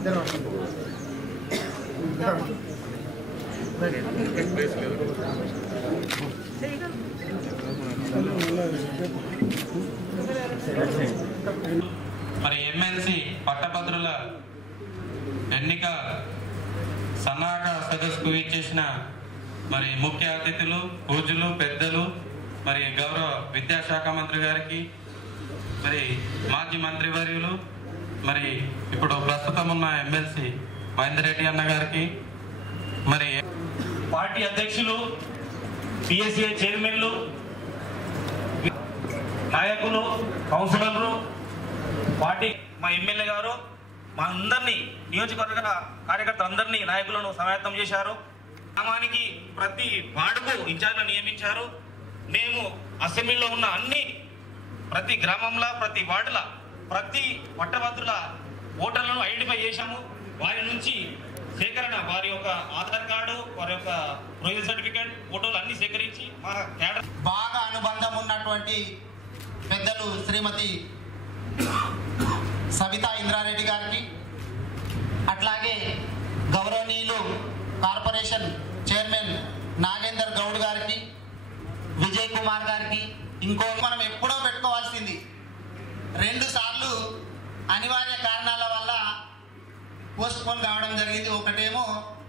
మరి ఎమ్మెల్సీ పట్టభద్రుల ఎన్నిక సన్నాహక సదస్సుకు ఇచ్చేసిన మరి ముఖ్య అతిథులు, పూజలు, పెద్దలు, మరి గౌరవ విద్యాశాఖ మంత్రి గారికి, మరి మాజీ మంత్రివర్యులు, మరి ఇప్పుడు ప్రస్తుతం ఉన్న ఎమ్మెల్సీ మహేందర్ రెడ్డి అన్న గారికి, మరి పార్టీ అధ్యక్షులు, పిఎస్ఏ చైర్మన్లు, నాయకులు, కౌన్సిలర్లు, పార్టీ మా ఎమ్మెల్యే గారు మా అందరినీ నియోజకవర్గ కార్యకర్తలందరినీ నాయకులను సమాయత్తం చేశారు. గ్రామానికి ప్రతి వార్డుకు ఇన్ఛార్జ్ను నియమించారు. మేము అసెంబ్లీలో ఉన్న ప్రతి గ్రామంలో, ప్రతి వార్డుల, ప్రతి పట్టభద్రుల ఓటర్లను ఐడెంటిఫై చేశాము. వారి నుంచి సేకరణ, వారి యొక్క ఆధార్ కార్డు, వారి యొక్క ప్రొవిజన్ సర్టిఫికేట్, ఫోటోలు అన్ని సేకరించి మా క్యాడర్ బాగా అనుబంధం ఉన్నటువంటి పెద్దలు శ్రీమతి సబితా ఇంద్రారెడ్డి గారికి, అట్లాగే గౌరవనీయులు కార్పొరేషన్ చైర్మన్ నాగేందర్ గౌడ్ గారికి, విజయ్ కుమార్ గారికి, ఇంకో మనం ఎప్పుడో పెట్టుకోవాల్సింది 2 సార్లు అనివార్య కారణాల వల్ల పోస్ట్పోన్ కావడం జరిగింది. ఒకటేమో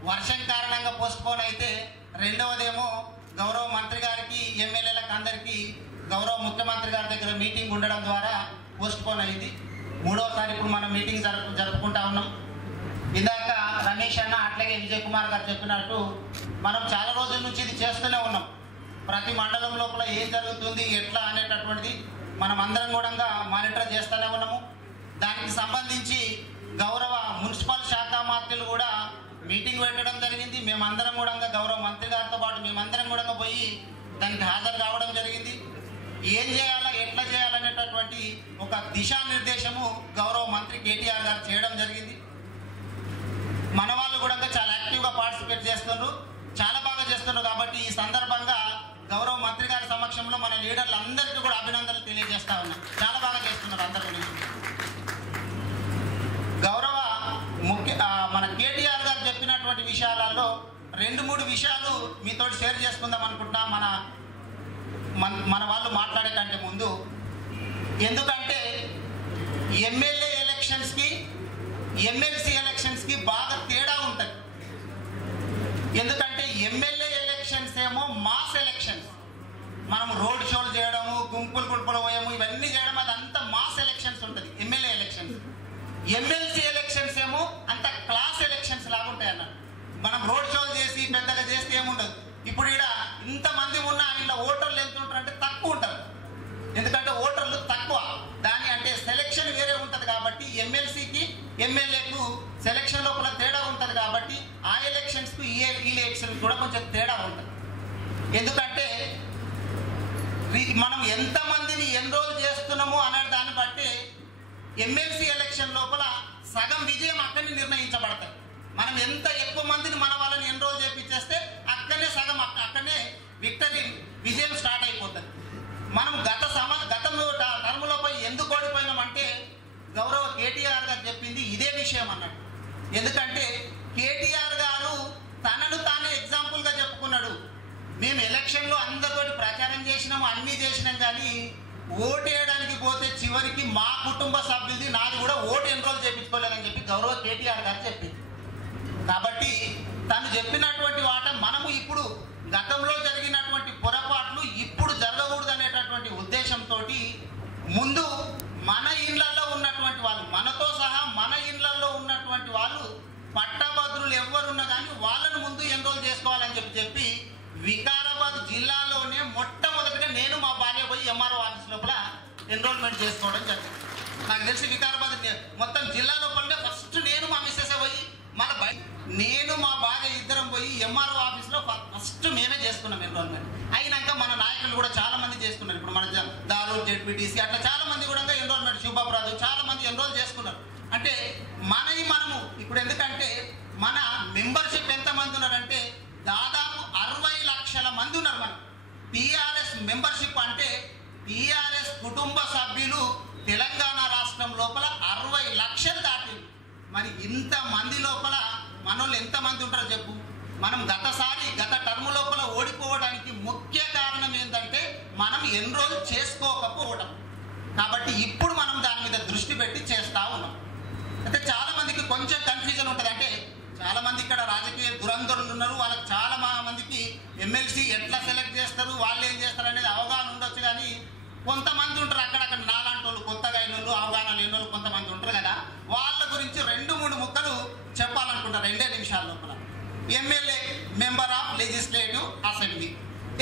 వర్షం కారణంగా పోస్ట్పోన్ అయితే, రెండవదేమో గౌరవ మంత్రి గారికి, ఎమ్మెల్యేలకు అందరికీ గౌరవ ముఖ్యమంత్రి గారి దగ్గర మీటింగ్ ఉండడం ద్వారా పోస్ట్పోన్ అయింది. 3వసారి ఇప్పుడు మనం మీటింగ్ జరుపుకుంటా ఉన్నాం. ఇందాక రమేష్ అన్న అట్లాగే విజయ్ కుమార్ గారు చెప్పినట్టు మనం చాలా రోజుల నుంచి ఇది చేస్తూనే ఉన్నాం. ప్రతి మండలం లోపల ఏం జరుగుతుంది, ఎట్లా అనేటటువంటిది మనం అందరం కూడా మానిటర్ చేస్తూనే ఉన్నాము. దానికి సంబంధించి గౌరవ మున్సిపల్ శాఖ మంత్రులు కూడా మీటింగ్ పెట్టడం జరిగింది. మేమందరం కూడా గౌరవ మంత్రి గారితో పాటు మేమందరం కూడా పోయి దానికి హాజరు కావడం జరిగింది. ఏం చేయాలా, ఎట్లా చేయాలనేటటువంటి ఒక దిశానిర్దేశము గౌరవ మంత్రి కేటీఆర్ గారు చేయడం జరిగింది. మన వాళ్ళు కూడా చాలా యాక్టివ్గా పార్టిసిపేట్ చేస్తున్నారు, చాలా బాగా చేస్తున్నారు. కాబట్టి ఈ సందర్భంగా గౌరవ మంత్రి గారి సమక్షంలో మన లీడర్లు అందరికీ కూడా అభినందనలు తెలియజేస్తా ఉన్నాం. చాలా బాగా చేస్తున్నారు అందరి గురించి. గౌరవ మన కేటీఆర్ గారు చెప్పినటువంటి విషయాలలో 2-3 విషయాలు మీతో షేర్ చేసుకుందాం అనుకుంటున్నా మన వాళ్ళు మాట్లాడే కంటే ముందు. ఎందుకంటే ఎమ్మెల్యే ఎలక్షన్స్కి, ఎమ్మెల్సీ ఎలక్షన్స్కి బాగా తేడా ఉంటుంది. ఎందుకంటే ఎమ్మెల్యే ఎలక్షన్స్ ఏమో మాస్ ఎలక్షన్స్, మనం రోడ్ షోలు చేయడము, గుంపులు పోయము, ఇవన్నీ చేయడం, అదంతా మాస్ ఎలక్షన్స్ ఉంటుంది ఎమ్మెల్యే ఎలక్షన్స్. ఎమ్మెల్సీ ఎలక్షన్స్ ఏమో అంత క్లాస్ ఎలక్షన్స్ లాగా ఉంటాయి అన్నట్టు. మనం రోడ్ షోలు చేసి పెద్దగా చేస్తే ఏముండదు. ఇప్పుడు ఇక్కడ ఇంతమంది ఉన్నా ఇలా ఓటర్లు ఎంత ఉంటారంటే తక్కువ ఉంటారు. ఎందుకంటే ఓటర్లు తక్కువ, దాని అంటే సెలక్షన్ వేరే ఉంటుంది. కాబట్టి ఎమ్మెల్సీకి, ఎమ్మెల్యేకు సెలక్షన్ లోపల తేడా ఉంటుంది. కాబట్టి ఆ ఎలక్షన్స్కు ఈ ఎలక్షన్స్ కూడా కొంచెం తేడా ఉంటుంది. ఎందుకంటే మనం ఎంతమందిని ఎన్రోల్ చేస్తున్నామో అనే దాన్ని బట్టి ఎమ్మెల్సీ ఎలక్షన్ లోపల సగం విజయం అక్కడిని నిర్ణయించబడతాయి. మనం ఎంత ఎక్కువ మందిని మన వాళ్ళని ఎన్రోల్ చేపించేస్తే అక్కడనే సగం, అక్కడనే విక్టరీ, విజయం స్టార్ట్ అయిపోతుంది. మనం గతంలో టర్ములపై ఎందుకు ఓడిపోయినామంటే గౌరవ కేటీఆర్ గారు చెప్పింది ఇదే విషయం అన్నట్టు. ఎందుకంటే కేటీఆర్ గారు తనను తానే ఎగ్జాంపుల్గా చెప్పుకున్నాడు. మేము ఎలక్షన్లో అందరితోటి ప్రచారం చేసినాము, అన్నీ చేసినాం, కానీ ఓటు వేయడానికి పోతే చివరికి మా కుటుంబ సభ్యులది, నాది కూడా ఓటు ఎన్రోల్ చేయించుకోలేదని చెప్పి గౌరవ కేటీఆర్ గారు చెప్పింది. కాబట్టి తను చెప్పినటువంటి వాట మనము ఇప్పుడు గతంలో జరిగినటువంటి పొరపాట్లు ఇప్పుడు జరగకూడదు అనేటటువంటి ఉద్దేశంతో ముందు మన ఇళ్లలో ఉన్నటువంటి వాళ్ళు, మనతో సహా మన ఇళ్లలో ఉన్నటువంటి వాళ్ళు పట్టభద్రులు ఎవరున్నా కానీ వాళ్ళను ముందు ఎన్రోల్ చేసుకోవాలని చెప్పి వికారాబాద్ జిల్లాలోనే మొట్టమొదటిగా నేను మా భార్య పోయి ఎంఆర్ఓ ఆఫీస్ లోపల ఎన్రోల్మెంట్ చేసుకోవడం జరిగింది. నాకు తెలిసి వికారాబాద్ మొత్తం జిల్లా లోపలనే ఫస్ట్ నేను మా మిస్సెస్ పోయి, నేను మా భార్య ఇద్దరం పోయి ఎంఆర్ఓ ఆఫీస్లో ఫస్ట్ మేమే చేసుకున్నాం ఎన్రోల్మెంట్. అయినాక మన నాయకులు కూడా చాలా మంది చేసుకున్నారు. ఇప్పుడు మన దారూర్, జెడ్పీటీసీ అట్లా చాలా మంది కూడా ఎన్రోల్మెంట్, శుభప్రాజు చాలా మంది ఎన్రోల్ చేసుకున్నారు. అంటే మనము ఇప్పుడు ఎందుకంటే మన మెంబర్షిప్ ఎంతమంది ఉన్నారంటే దాదాపు 60 లక్షల మంది ఉన్నారు. మన టీఆర్ఎస్ మెంబర్షిప్ అంటే టీఆర్ఎస్ కుటుంబ సభ్యులు తెలంగాణ రాష్ట్రం లోపల 60 లక్షలు దాటింది. మరి ఇంత మంది లోపల మనోళ్ళు ఎంతమంది ఉంటారో చెప్పు. మనం గత టర్మ్ లోపల ఓడిపోవడానికి ముఖ్య కారణం ఏంటంటే మనం ఎన్రోల్ చేసుకోకపోవడం. కాబట్టి ఇప్పుడు మనం దాని మీద దృష్టి పెట్టి చేస్తూ ఉన్నాం. అయితే చాలా మందికి కొంచెం కన్ఫ్యూజన్ ఉంటుంది. అంటే చాలా మంది ఇక్కడ రాజకీయ దురంధరులు ఉన్నారు, వాళ్ళకి చాలా మందికి ఎమ్మెల్సీ ఎట్లా సెలెక్ట్ చేస్తారు, వాళ్ళు ఏం చేస్తారు అనేది అవగాహన ఉండొచ్చు. కానీ కొంతమంది ఉంటారు అక్కడక్కడ నాలాంటి వాళ్ళు, కొత్తగా అయిన వాళ్ళు, అవగాహన లేని వాళ్ళు కొంతమంది ఉంటారు కదా, వాళ్ళ గురించి 2-3 ముక్కలు చెప్పాలనుకుంటారు 2 నిమిషాల లోపల. MLA member of legislative assembly,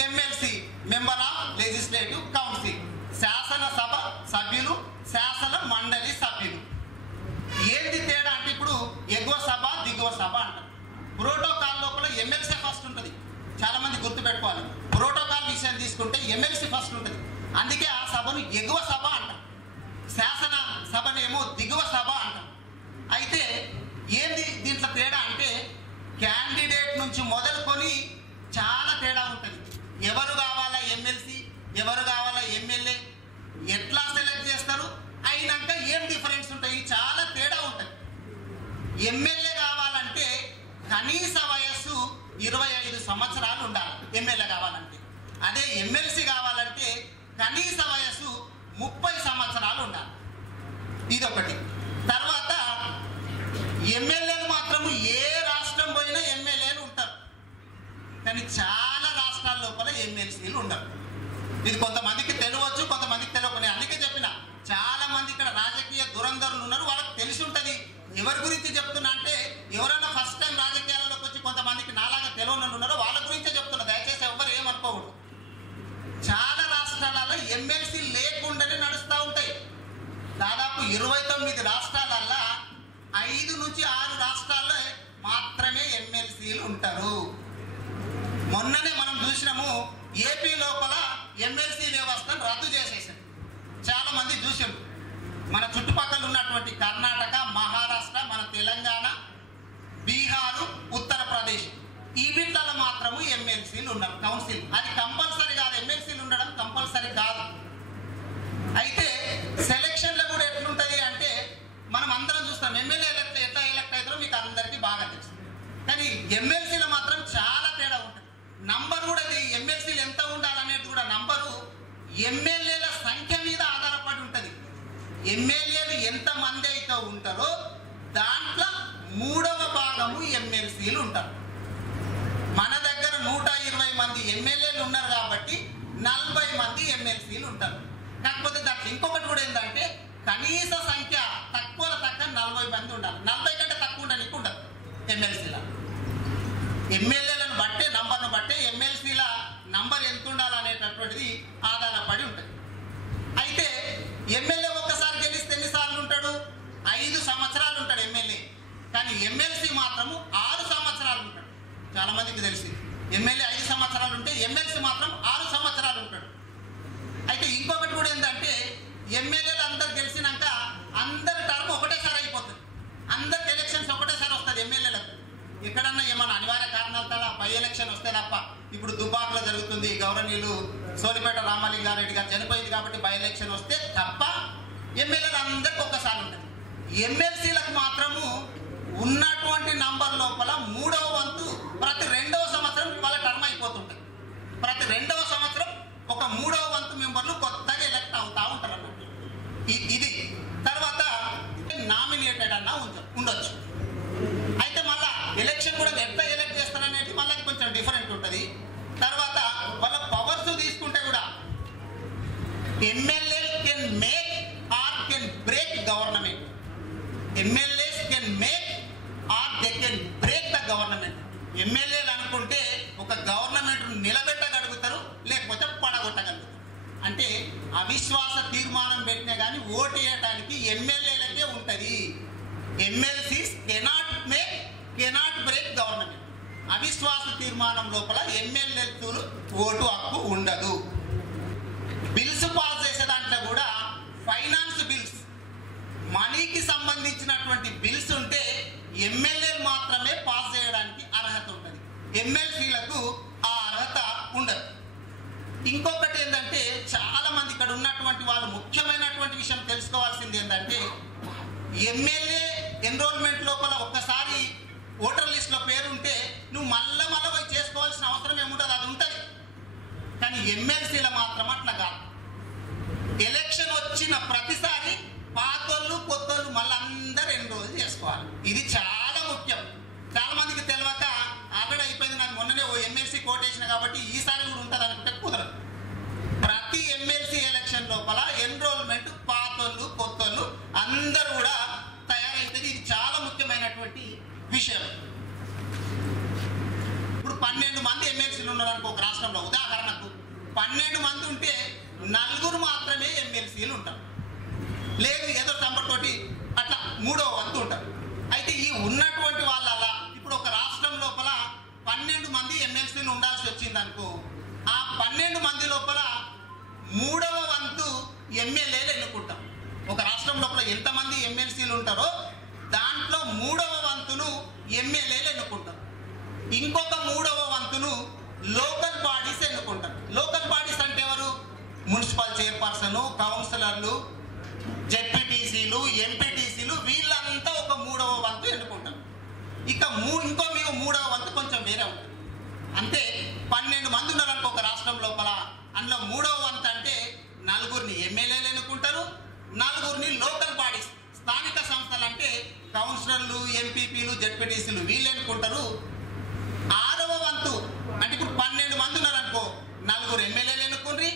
MLC member of legislative council, శాసనసభ సభ్యులు, శాసన మండలి సభ్యులు. ఏంటి తేడా అంటే ఇప్పుడు ఎగువ సభ దిగువ సభ అంటారు. ప్రోటోకాల్ లోపల ఎమ్మెల్సీ ఫస్ట్ ఉంటుంది. చాలా మంది గుర్తుపెట్టుకోవాలి, ప్రోటోకాల్ విషయం తీసుకుంటే ఎమ్మెల్సీ ఫస్ట్ ఉంటుంది. అందుకే ఆ సభను ఎగువ సభ అంటారు, శాసన సభనేమో దిగువ సభ అంటారు. అయితే ఏంది దీంట్లో తేడా అంటే క్యాండిడేట్ నుంచి మొదలుకొని చాలా తేడా ఉంటుంది. ఎవరు కావాలా ఎమ్మెల్సీ, ఎవరు కావాలా ఎమ్మెల్యే, ఎట్లా సెలెక్ట్ చేస్తారు, అయినాక ఏం డిఫరెన్స్ ఉంటాయి, చాలా తేడా ఉంటుంది. ఎమ్మెల్యే కావాలంటే కనీస వయస్సు 25 సంవత్సరాలు ఉండాలి ఎమ్మెల్యే కావాలంటే. అదే ఎమ్మెల్సీ కావాలంటే కనీస వయస్సు 30 సంవత్సరాలు ఉండాలి. ఇదొకటి. తర్వాత ఎమ్మెల్యేలు మాత్రం ఏ రాష్ట్రం పోయినా ఎమ్మెల్యేలు ఉంటారు, కానీ చాలా రాష్ట్రాల లోపల ఎమ్మెల్సీలు ఉండరు. ఇది కొంతమందికి తెలియవచ్చు, కొంతమందికి తెలియకుండా. అందుకే చెప్పిన చాలా మంది ఇక్కడ రాజకీయ దురంధరులు ఉన్నారు, వాళ్ళకి తెలిసి ఉంటుంది. ఎవరి గురించి చెప్తున్నా అంటే ఎవరైనా ఫస్ట్ టైం రాజకీయాలలోకి వచ్చి కొంతమందికి నాలాగా తెలియని ఉన్నారో వాళ్ళ గురించే చెప్తున్నా, దయచేసి ఎవరు ఏమనుకోకూడదు. చాలా రాష్ట్రాలలో ఎమ్మెల్సీ లేకుండానే నడుస్తూ ఉంటాయి. దాదాపు 29 రాష్ట్రాలల్లో 5 నుంచి 6 రాష్ట్రాల్లో మాత్రమే ఎమ్మెల్సీలు ఉంటారు. మొన్ననే మనం చూసినాము, ఏపీ లోపల ఎమ్మెల్సీ వ్యవస్థను రద్దు చేసేసారు. చాలా మంది చూసాం. మన చుట్టుపక్కల ఉన్నటువంటి కర్ణాటక, మహారాష్ట్ర, మన తెలంగాణ, బీహారు, ఉత్తరప్రదేశ్, ఈ వీటిలో మాత్రము ఎమ్మెల్సీలు ఉన్నారు. కౌన్సిల్ అది కంపల్సరీ కాదు, ఎమ్మెల్సీలు ఉండడం కంపల్సరీ కాదు. అయితే సెలక్షన్లో కూడా ఎట్లుంటుంది అంటే మనం అందరం చూస్తాం, ఎమ్మెల్యే ఎట్లా ఎలక్ట్ అవుతారో మీకు అందరికీ బాగా తెలుసు. కానీ ఎమ్మెల్సీలో మాత్రం చాలా తేడా ఉంటుంది. నంబర్ కూడా ఎమ్మెల్సీలు ఎంత ఉండాలనేది కూడా నంబరు ఎమ్మెల్యేల సంఖ్య మీద ఆధారపడి ఉంటుంది. ఎమ్మెల్యేలు ఎంతమంది అయితే ఉంటారో దాంట్లో 3వ భాగము ఎమ్మెల్సీలు ఉంటారు. మన దగ్గర 120 మంది ఎమ్మెల్యేలు ఉన్నారు కాబట్టి 40 మంది ఎమ్మెల్సీలు ఉంటారు. కాకపోతే దాంట్లో ఇంకొకటి కూడా ఏంటంటే కనీస సంఖ్య తక్కువ 40 మంది ఉండాలి. 40 కంటే తక్కువ ఉండడానికి ఉండదు ఎమ్మెల్సీల. ఎమ్మెల్యేలను బట్టే, నంబర్ను బట్టే ఎమ్మెల్సీల నంబర్ ఎంత ఉండాలనేటటువంటిది ఆధారపడి ఉంటుంది. అయితే ఎమ్మెల్యే ఒక్కసారి గెలిస్తే ఎన్నిసార్లు ఉంటాడు? 5 సంవత్సరాలు ఉంటాడు ఎమ్మెల్యే. కానీ ఎమ్మెల్సీ మాత్రము 6 సంవత్సరాలు ఉంటాడు. చాలా మందికి తెలిసి ఎమ్మెల్యే 5 సంవత్సరాలు ఉంటే ఎమ్మెల్సీ మాత్రం 6 సంవత్సరాలు ఉంటాడు. అయితే ఇంకొకటి కూడా ఏంటంటే ఎమ్మెల్యేలు అందరు గెలిచినాక అందరి టర్మ్ ఒకటేసారి అయిపోతుంది. అందరికి ఎలక్షన్స్ ఒకటేసారి వస్తుంది ఎమ్మెల్యేలకు. ఎక్కడన్నా ఏమన్నా అనివార్య కారణాలతో బై ఎలక్షన్ వస్తే తప్ప, ఇప్పుడు దుబ్బాకలో జరుగుతుంది, గౌరవనీయులు సోలిపేట రామలింగారెడ్డి గారు చనిపోయింది కాబట్టి బై ఎలక్షన్ వస్తే తప్ప ఎమ్మెల్యేలు అందరికి ఒక్కసారి ఉంటుంది. ఎమ్మెల్సీలకు మాత్రము ఉన్నటువంటి నంబర్ లోపల 3వ వంతు ప్రతి 2వ సంవత్సరం వాళ్ళ టర్మ్ అయిపోతుంటుంది. ప్రతి 2వ సంవత్సరం ఒక 3వ వంతు మెంబర్లు కొత్తగా ఎలక్ట్ అవుతా ఉంటారు అన్నట్టు. ఇది తర్వాత నామినేటెడ్ అన్నా ఉండొచ్చు. అయితే మళ్ళా ఎలక్షన్ కూడా ఎట్లా ఎలక్ట్ చేస్తారనేది మళ్ళీ కొంచెం డిఫరెంట్ ఉంటుంది. తర్వాత వాళ్ళ పవర్స్ తీసుకుంటే కూడా MLA can make or can break government. MLAs can make or they can break the government. ఎమ్మెల్యేలు అనుకుంటే ఒక గవర్నమెంట్ నిలబెట్టగలుగుతారు, లేకపోతే పడగొట్టగలుగుతారు. అంటే అవిశ్వాస తీర్మానం పెట్టినా కానీ ఓటు వేయడానికి ఎమ్మెల్యేలకే ఉంటుంది. MLCs cannot break government. అవిశ్వాస తీర్మానం లోపల ఎమ్మెల్యేలు ఓటు హక్కు ఉండదు. బిల్స్ పాస్ చేసే దాంట్లో కూడా ఫైనాన్స్ బిల్స్, మనీకి సంబంధించినటువంటి బిల్స్ ఉంటే ఎమ్మెల్యేలు మాత్రమే పాస్ చేయడానికి అర్హత ఉంటుంది. ఎమ్మెల్సీలకు ఆ అర్హత ఉండదు. ఇంకొకటి ఏంటంటే చాలా మంది ఇక్కడ ఉన్నటువంటి వాళ్ళు ముఖ్యమైనటువంటి విషయం తెలుసుకోవాల్సింది ఏంటంటే ఎమ్మెల్యే ఎన్రోల్మెంట్ లోపల ఒక్కసారి ఓటర్ లిస్ట్లో పేరు ఉంటే నువ్వు మళ్ళా పోయి చేసుకోవాల్సిన అవసరం ఏముంటుంది, అది ఉంటుంది. కానీ ఎమ్మెల్సీలో మాత్రం అట్లా కాదు. ఎలక్షన్ వచ్చిన ప్రతిసారి పాతోళ్ళు కొత్తోళ్ళు మళ్ళీ అందరూ ఎన్రోల్ చేసుకోవాలి. ఇది చాలా ముఖ్యం. చాలా మందికి తెలియక ఆల్రెడీ అయిపోయింది, నాకు మొన్ననే ఓ ఎమ్మెల్సీ కోటేసిన కాబట్టి ఈసారి కూడా ఉంటుంది అనుకుంటే కుదరదు. ప్రతి ఎమ్మెల్సీ ఎలక్షన్ లోపల ఎన్రోల్మెంట్ పాతోళ్ళు కొత్తోళ్ళు అందరూ కూడా తయారైతుంది. ఇది చాలా ముఖ్యమైనటువంటి విషయం. ఇప్పుడు 12 మంది ఎమ్మెల్సీలు ఉన్నారనుకో ఒక రాష్ట్రంలో, ఉదాహరణకు 12 మంది ఉంటే 4 మాత్రమే ఎమ్మెల్సీలు ఉంటారు. లేదు ఏదో తమ్ముతోటి అట్లా 3వ వంతు ఉంటారు. అయితే ఈ ఉన్నటువంటి వాళ్ళ ఇప్పుడు ఒక రాష్ట్రం లోపల 12 మంది ఎమ్మెల్సీలు ఉండాల్సి వచ్చింది అనుకో, ఆ 12 మంది లోపల 3వ వంతు ఎమ్మెల్యేలు ఎన్నుకుంటాం. ఒక రాష్ట్రం లోపల ఎంతమంది ఎమ్మెల్సీలు ఉంటారో దాంట్లో 3వ వంతును ఎమ్మెల్యేలు ఎన్నుకుంటారు. ఇంకొక 3వ వంతును లోకల్ బాడీస్ ఎన్నుకుంటారు. లోకల్ బాడీస్ అంటే ఎవరు? మున్సిపల్ చైర్పర్సన్, కౌన్సిలర్లు, జెడ్పీటీసీలు, ఎంపీటీసీలు, వీళ్ళంతా ఒక 3వ వంతు ఎన్నుకుంటారు. ఇక ఇంకో 3వ వంతు కొంచెం వేరే ఉంటుంది. అంటే 12 మంది ఉన్నారనుకో ఒక రాష్ట్రం లోపల, అందులో 3వ వంతు అంటే 4 ఎమ్మెల్యేలు ఎన్నుకుంటారు, 4 లోకల్ బాడీస్ స్థానిక సంస్థలు అంటే కౌన్సిలర్లు, ఎంపీపీలు, జెడ్పీటీసీలు వీళ్ళు ఎన్నుకుంటారు. 6వ వంతు అంటే ఇప్పుడు 12 మంది ఉన్నారనుకో, 4 ఎమ్మెల్యేలు ఎన్నుకుండ్రి,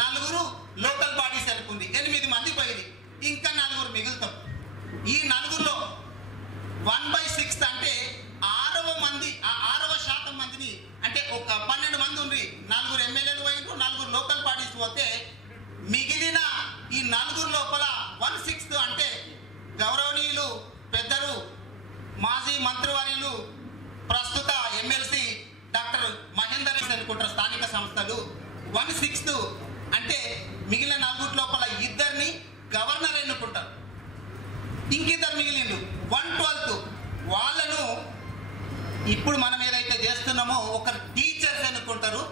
4 లోకల్ బాడీస్ ఎన్నుకుంది, 8 మంది పోయింది, ఇంకా 4 మిగులుతాం. ఈ 4లో 1/6 అంటే 6వ శాతం మందిని, అంటే ఒక 12 మంది ఉండి 4 ఎమ్మెల్యేలు పోయిండ్రు, 4 లోకల్ బాడీస్ పోతే మిగిలిన ఈ 4 లోపల 1/6 అంటే గౌరవనీయులు పెద్దలు మాజీ మంత్రివర్యులు ప్రస్తుత ఎమ్మెల్సీ డాక్టర్ మహేందర్ రెడ్డి అనుకుంటారు స్థానిక సంస్థలు. 1/6 అంటే మిగిలిన 4 లోపల 2 గవర్నర్ ఎన్నుకుంటారు, ఇంకిద్దరు మిగిలిండు 1/12 వాళ్ళను ఇప్పుడు మనం ఏదైతే చేస్తున్నామో ఒకరు టీచర్స్ ఎన్నుకుంటారు,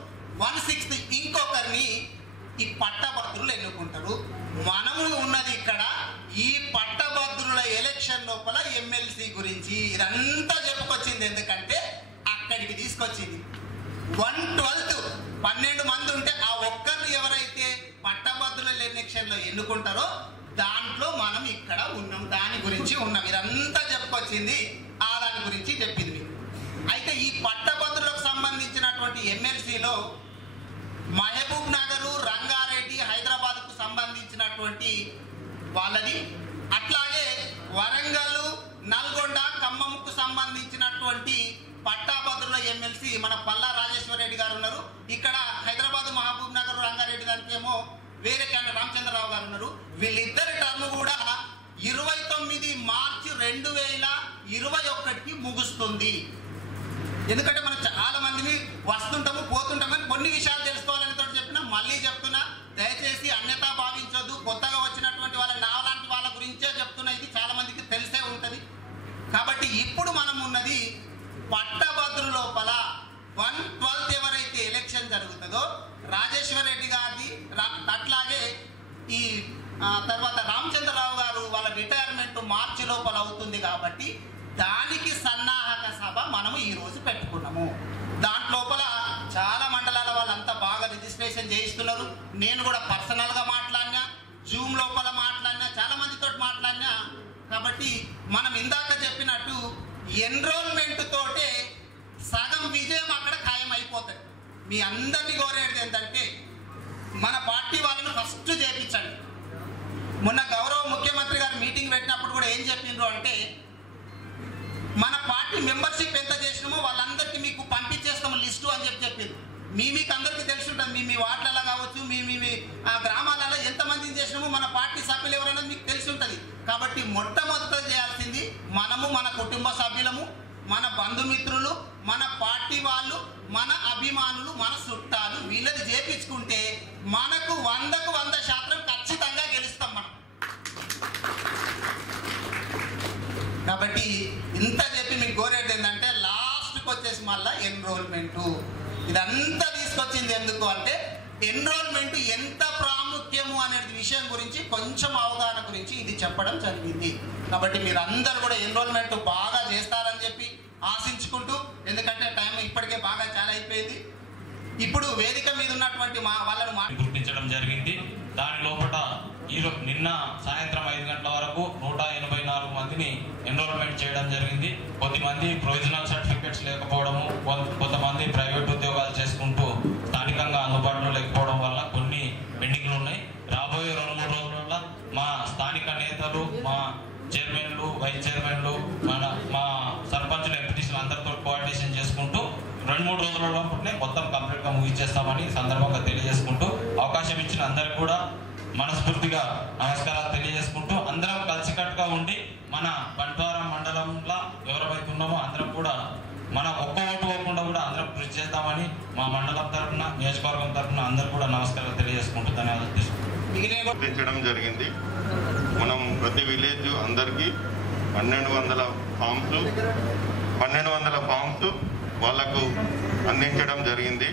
1/6 ఇంకొకరిని ఈ పట్టభద్రులు ఎన్నుకుంటారు. మనము ఉన్నది ఇక్కడ ఈ పట్టభద్రుల ఎలక్షన్ లోపల ఎమ్మెల్సీ గురించి ఇదంతా చెప్పుకొచ్చింది. ఎందుకంటే అక్కడికి తీసుకొచ్చింది 1/12 12 మంది ఉంటే ఆ ఒక్కరిని ఎవరైతే పట్టభద్రుల ఎలక్షన్లో ఎన్నుకుంటారో దాంట్లో మనం ఇక్కడ ఉన్నాం, దాని గురించి ఉన్నాం. ఇదంతా చెప్పుకొచ్చింది ఆ దాని గురించి చెప్పింది. అయితే ఈ పట్టభద్రులకు సంబంధించినటువంటి ఎమ్మెల్సీలో మహబూబ్ నగర్, రంగారెడ్డి, హైదరాబాద్కు సంబంధించినటువంటి వాళ్ళది, అట్లాగే వరంగల్, నల్గొండ, ఖమ్మంకు సంబంధించినటువంటి పట్టాభద్రుల ఎమ్మెల్సీ మన పల్లా రాజేశ్వర రెడ్డి గారు ఉన్నారు. ఇక్కడ హైదరాబాద్, మహబూబ్ నగర్, రంగారెడ్డి దానికేమో వేరే క్యాండిడేట్ రామచంద్రరావు గారు ఉన్నారు. వీళ్ళిద్దరి టర్మ్ కూడా 29 మార్చి 2021కి ముగుస్తుంది. ఎందుకంటే మనం చాలా మందిని వస్తుంటాము పోతుంటామని కొన్ని విషయాలు తెలుసుకోవాలని తోటి చెప్పినా, మళ్ళీ చెప్తున్నా, దయచేసి అన్యతా భావించొద్దు. కొత్తగా వచ్చినటువంటి వాళ్ళ నాలాంటి వాళ్ళ గురించే చెప్తున్నా, ఇది చాలా మందికి తెలిసే ఉంటుంది. కాబట్టి ఇప్పుడు మనం ఉన్నది పట్టభద్రు లోపల 1/12 ఎవరైతే ఎలక్షన్ జరుగుతుందో రాజేశ్వర రెడ్డి గారిది, అట్లాగే ఈ తర్వాత రామచంద్రరావు గారు వాళ్ళ రిటైర్మెంట్ మార్చి లోపల అవుతుంది. కాబట్టి దానికి సన్నాహక సభ మనము ఈరోజు పెట్టుకున్నాము. దాంట్లోపల చాలా మండలాల వాళ్ళంతా బాగా రిజిస్ట్రేషన్ చేయిస్తున్నారు. నేను కూడా పర్సనల్గా మాట్లాడినా, జూమ్ లోపల మాట్లాడినా, చాలా మందితో మాట్లాడినా. కాబట్టి మనం ఇందాక చెప్పినట్టు ఎన్రోల్మెంట్ తోటే సగం విజయం అక్కడ ఖాయం అయిపోతుంది. మీ అందరినీ కోరేది ఏంటంటే మన పార్టీ వాళ్ళను ఫస్ట్ చేపించండి. మొన్న గౌరవ ముఖ్యమంత్రి గారు మీటింగ్ పెట్టినప్పుడు కూడా ఏం చెప్పిండ్రు అంటే, మన పార్టీ మెంబర్షిప్ ఎంత చేసినామో వాళ్ళందరికీ మీకు పంపించేస్తాము లిస్టు అని చెప్పింది. మీకు అందరికీ తెలిసి ఉంటుంది, మీ వార్డులలో కావచ్చు, మీ గ్రామాలలో ఎంతమందిని చేసినామో మన పార్టీ సభ్యులు ఎవరైనా మీకు తెలిసి ఉంటుంది. కాబట్టి మొట్టమొదట చేయాల్సింది మనము, మన కుటుంబ సభ్యులము, మన బంధుమిత్రులు, మన పార్టీ వాళ్ళు, మన అభిమానులు, మన చుట్టాలు వీళ్ళది చేపించుకుంటే మనకు 100కు 100% ఖచ్చితంగా గెలుస్తాం మనం. కాబట్టి ఇంత చెప్పి మీకు కోరేది ఏంటంటే లాస్ట్కి వచ్చేసి మళ్ళీ ఎన్రోల్మెంటు. ఇదంతా తీసుకొచ్చింది ఎందుకు అంటే ఎన్రోల్మెంట్ ఎంత ప్రాముఖ్యము అనేది విషయం గురించి కొంచెం అవగాహన గురించి ఇది చెప్పడం జరిగింది. కాబట్టి మీరు అందరు కూడా ఎన్రోల్మెంట్ బాగా చేస్తారని చెప్పి ఆశించుకుంటూ, ఎందుకంటే టైం ఇప్పటికే బాగా చాలా అయిపోయింది. ఇప్పుడు వేదిక మీద ఉన్నటువంటి వాళ్ళను గుర్తించడం జరిగింది. దాని లోపల నిన్న సాయంత్రం 5 గంటల వరకు 184 మందిని ఎన్రోల్మెంట్ చేయడం జరిగింది. కొద్దిమంది ప్రొవిజనల్ సర్టిఫికెట్స్ లేకపోవడము, కొంతమంది ప్రైవేట్ ఉద్యోగాలు చేసుకుంటూ స్థానికంగా అందుబాటులో లేకపోవడం వల్ల కొన్ని పెండింగ్లు ఉన్నాయి. రాబోయే 2-3 రోజులలో మా స్థానిక నేతలు, మా చైర్మన్లు, వైస్ చైర్మన్లు, మా సర్పంచులు, ఎంపీటీసీలు అందరితో కోఆర్డినేషన్ చేసుకుంటూ 2-3 రోజులలో మొత్తం కంప్లీట్గా ముగించేస్తామని సందర్భంగా తెలియజేసుకుంటూ, అవకాశం ఇచ్చిన అందరికి కూడా మనస్ఫూర్తిగా నమస్కారాలు తెలియజేసుకుంటూ, అందరం కలిసికట్టుగా ఉండి మన బంట్వారం మండలంలో ఎవరైతే ఉన్నామో అందరం కూడా మన ఒక్క ఓటు పోకుండా కూడా అందరం కృషి చేద్దామని మా మండలం తరఫున, నియోజకవర్గం తరఫున అందరూ కూడా నమస్కారాలు తెలియజేసుకుంటూ ధన్యవాదాలు గుర్తించడం జరిగింది. మనం ప్రతి విలేజ్ అందరికీ 1200 ఫామ్స్ వాళ్లకు అందించడం జరిగింది.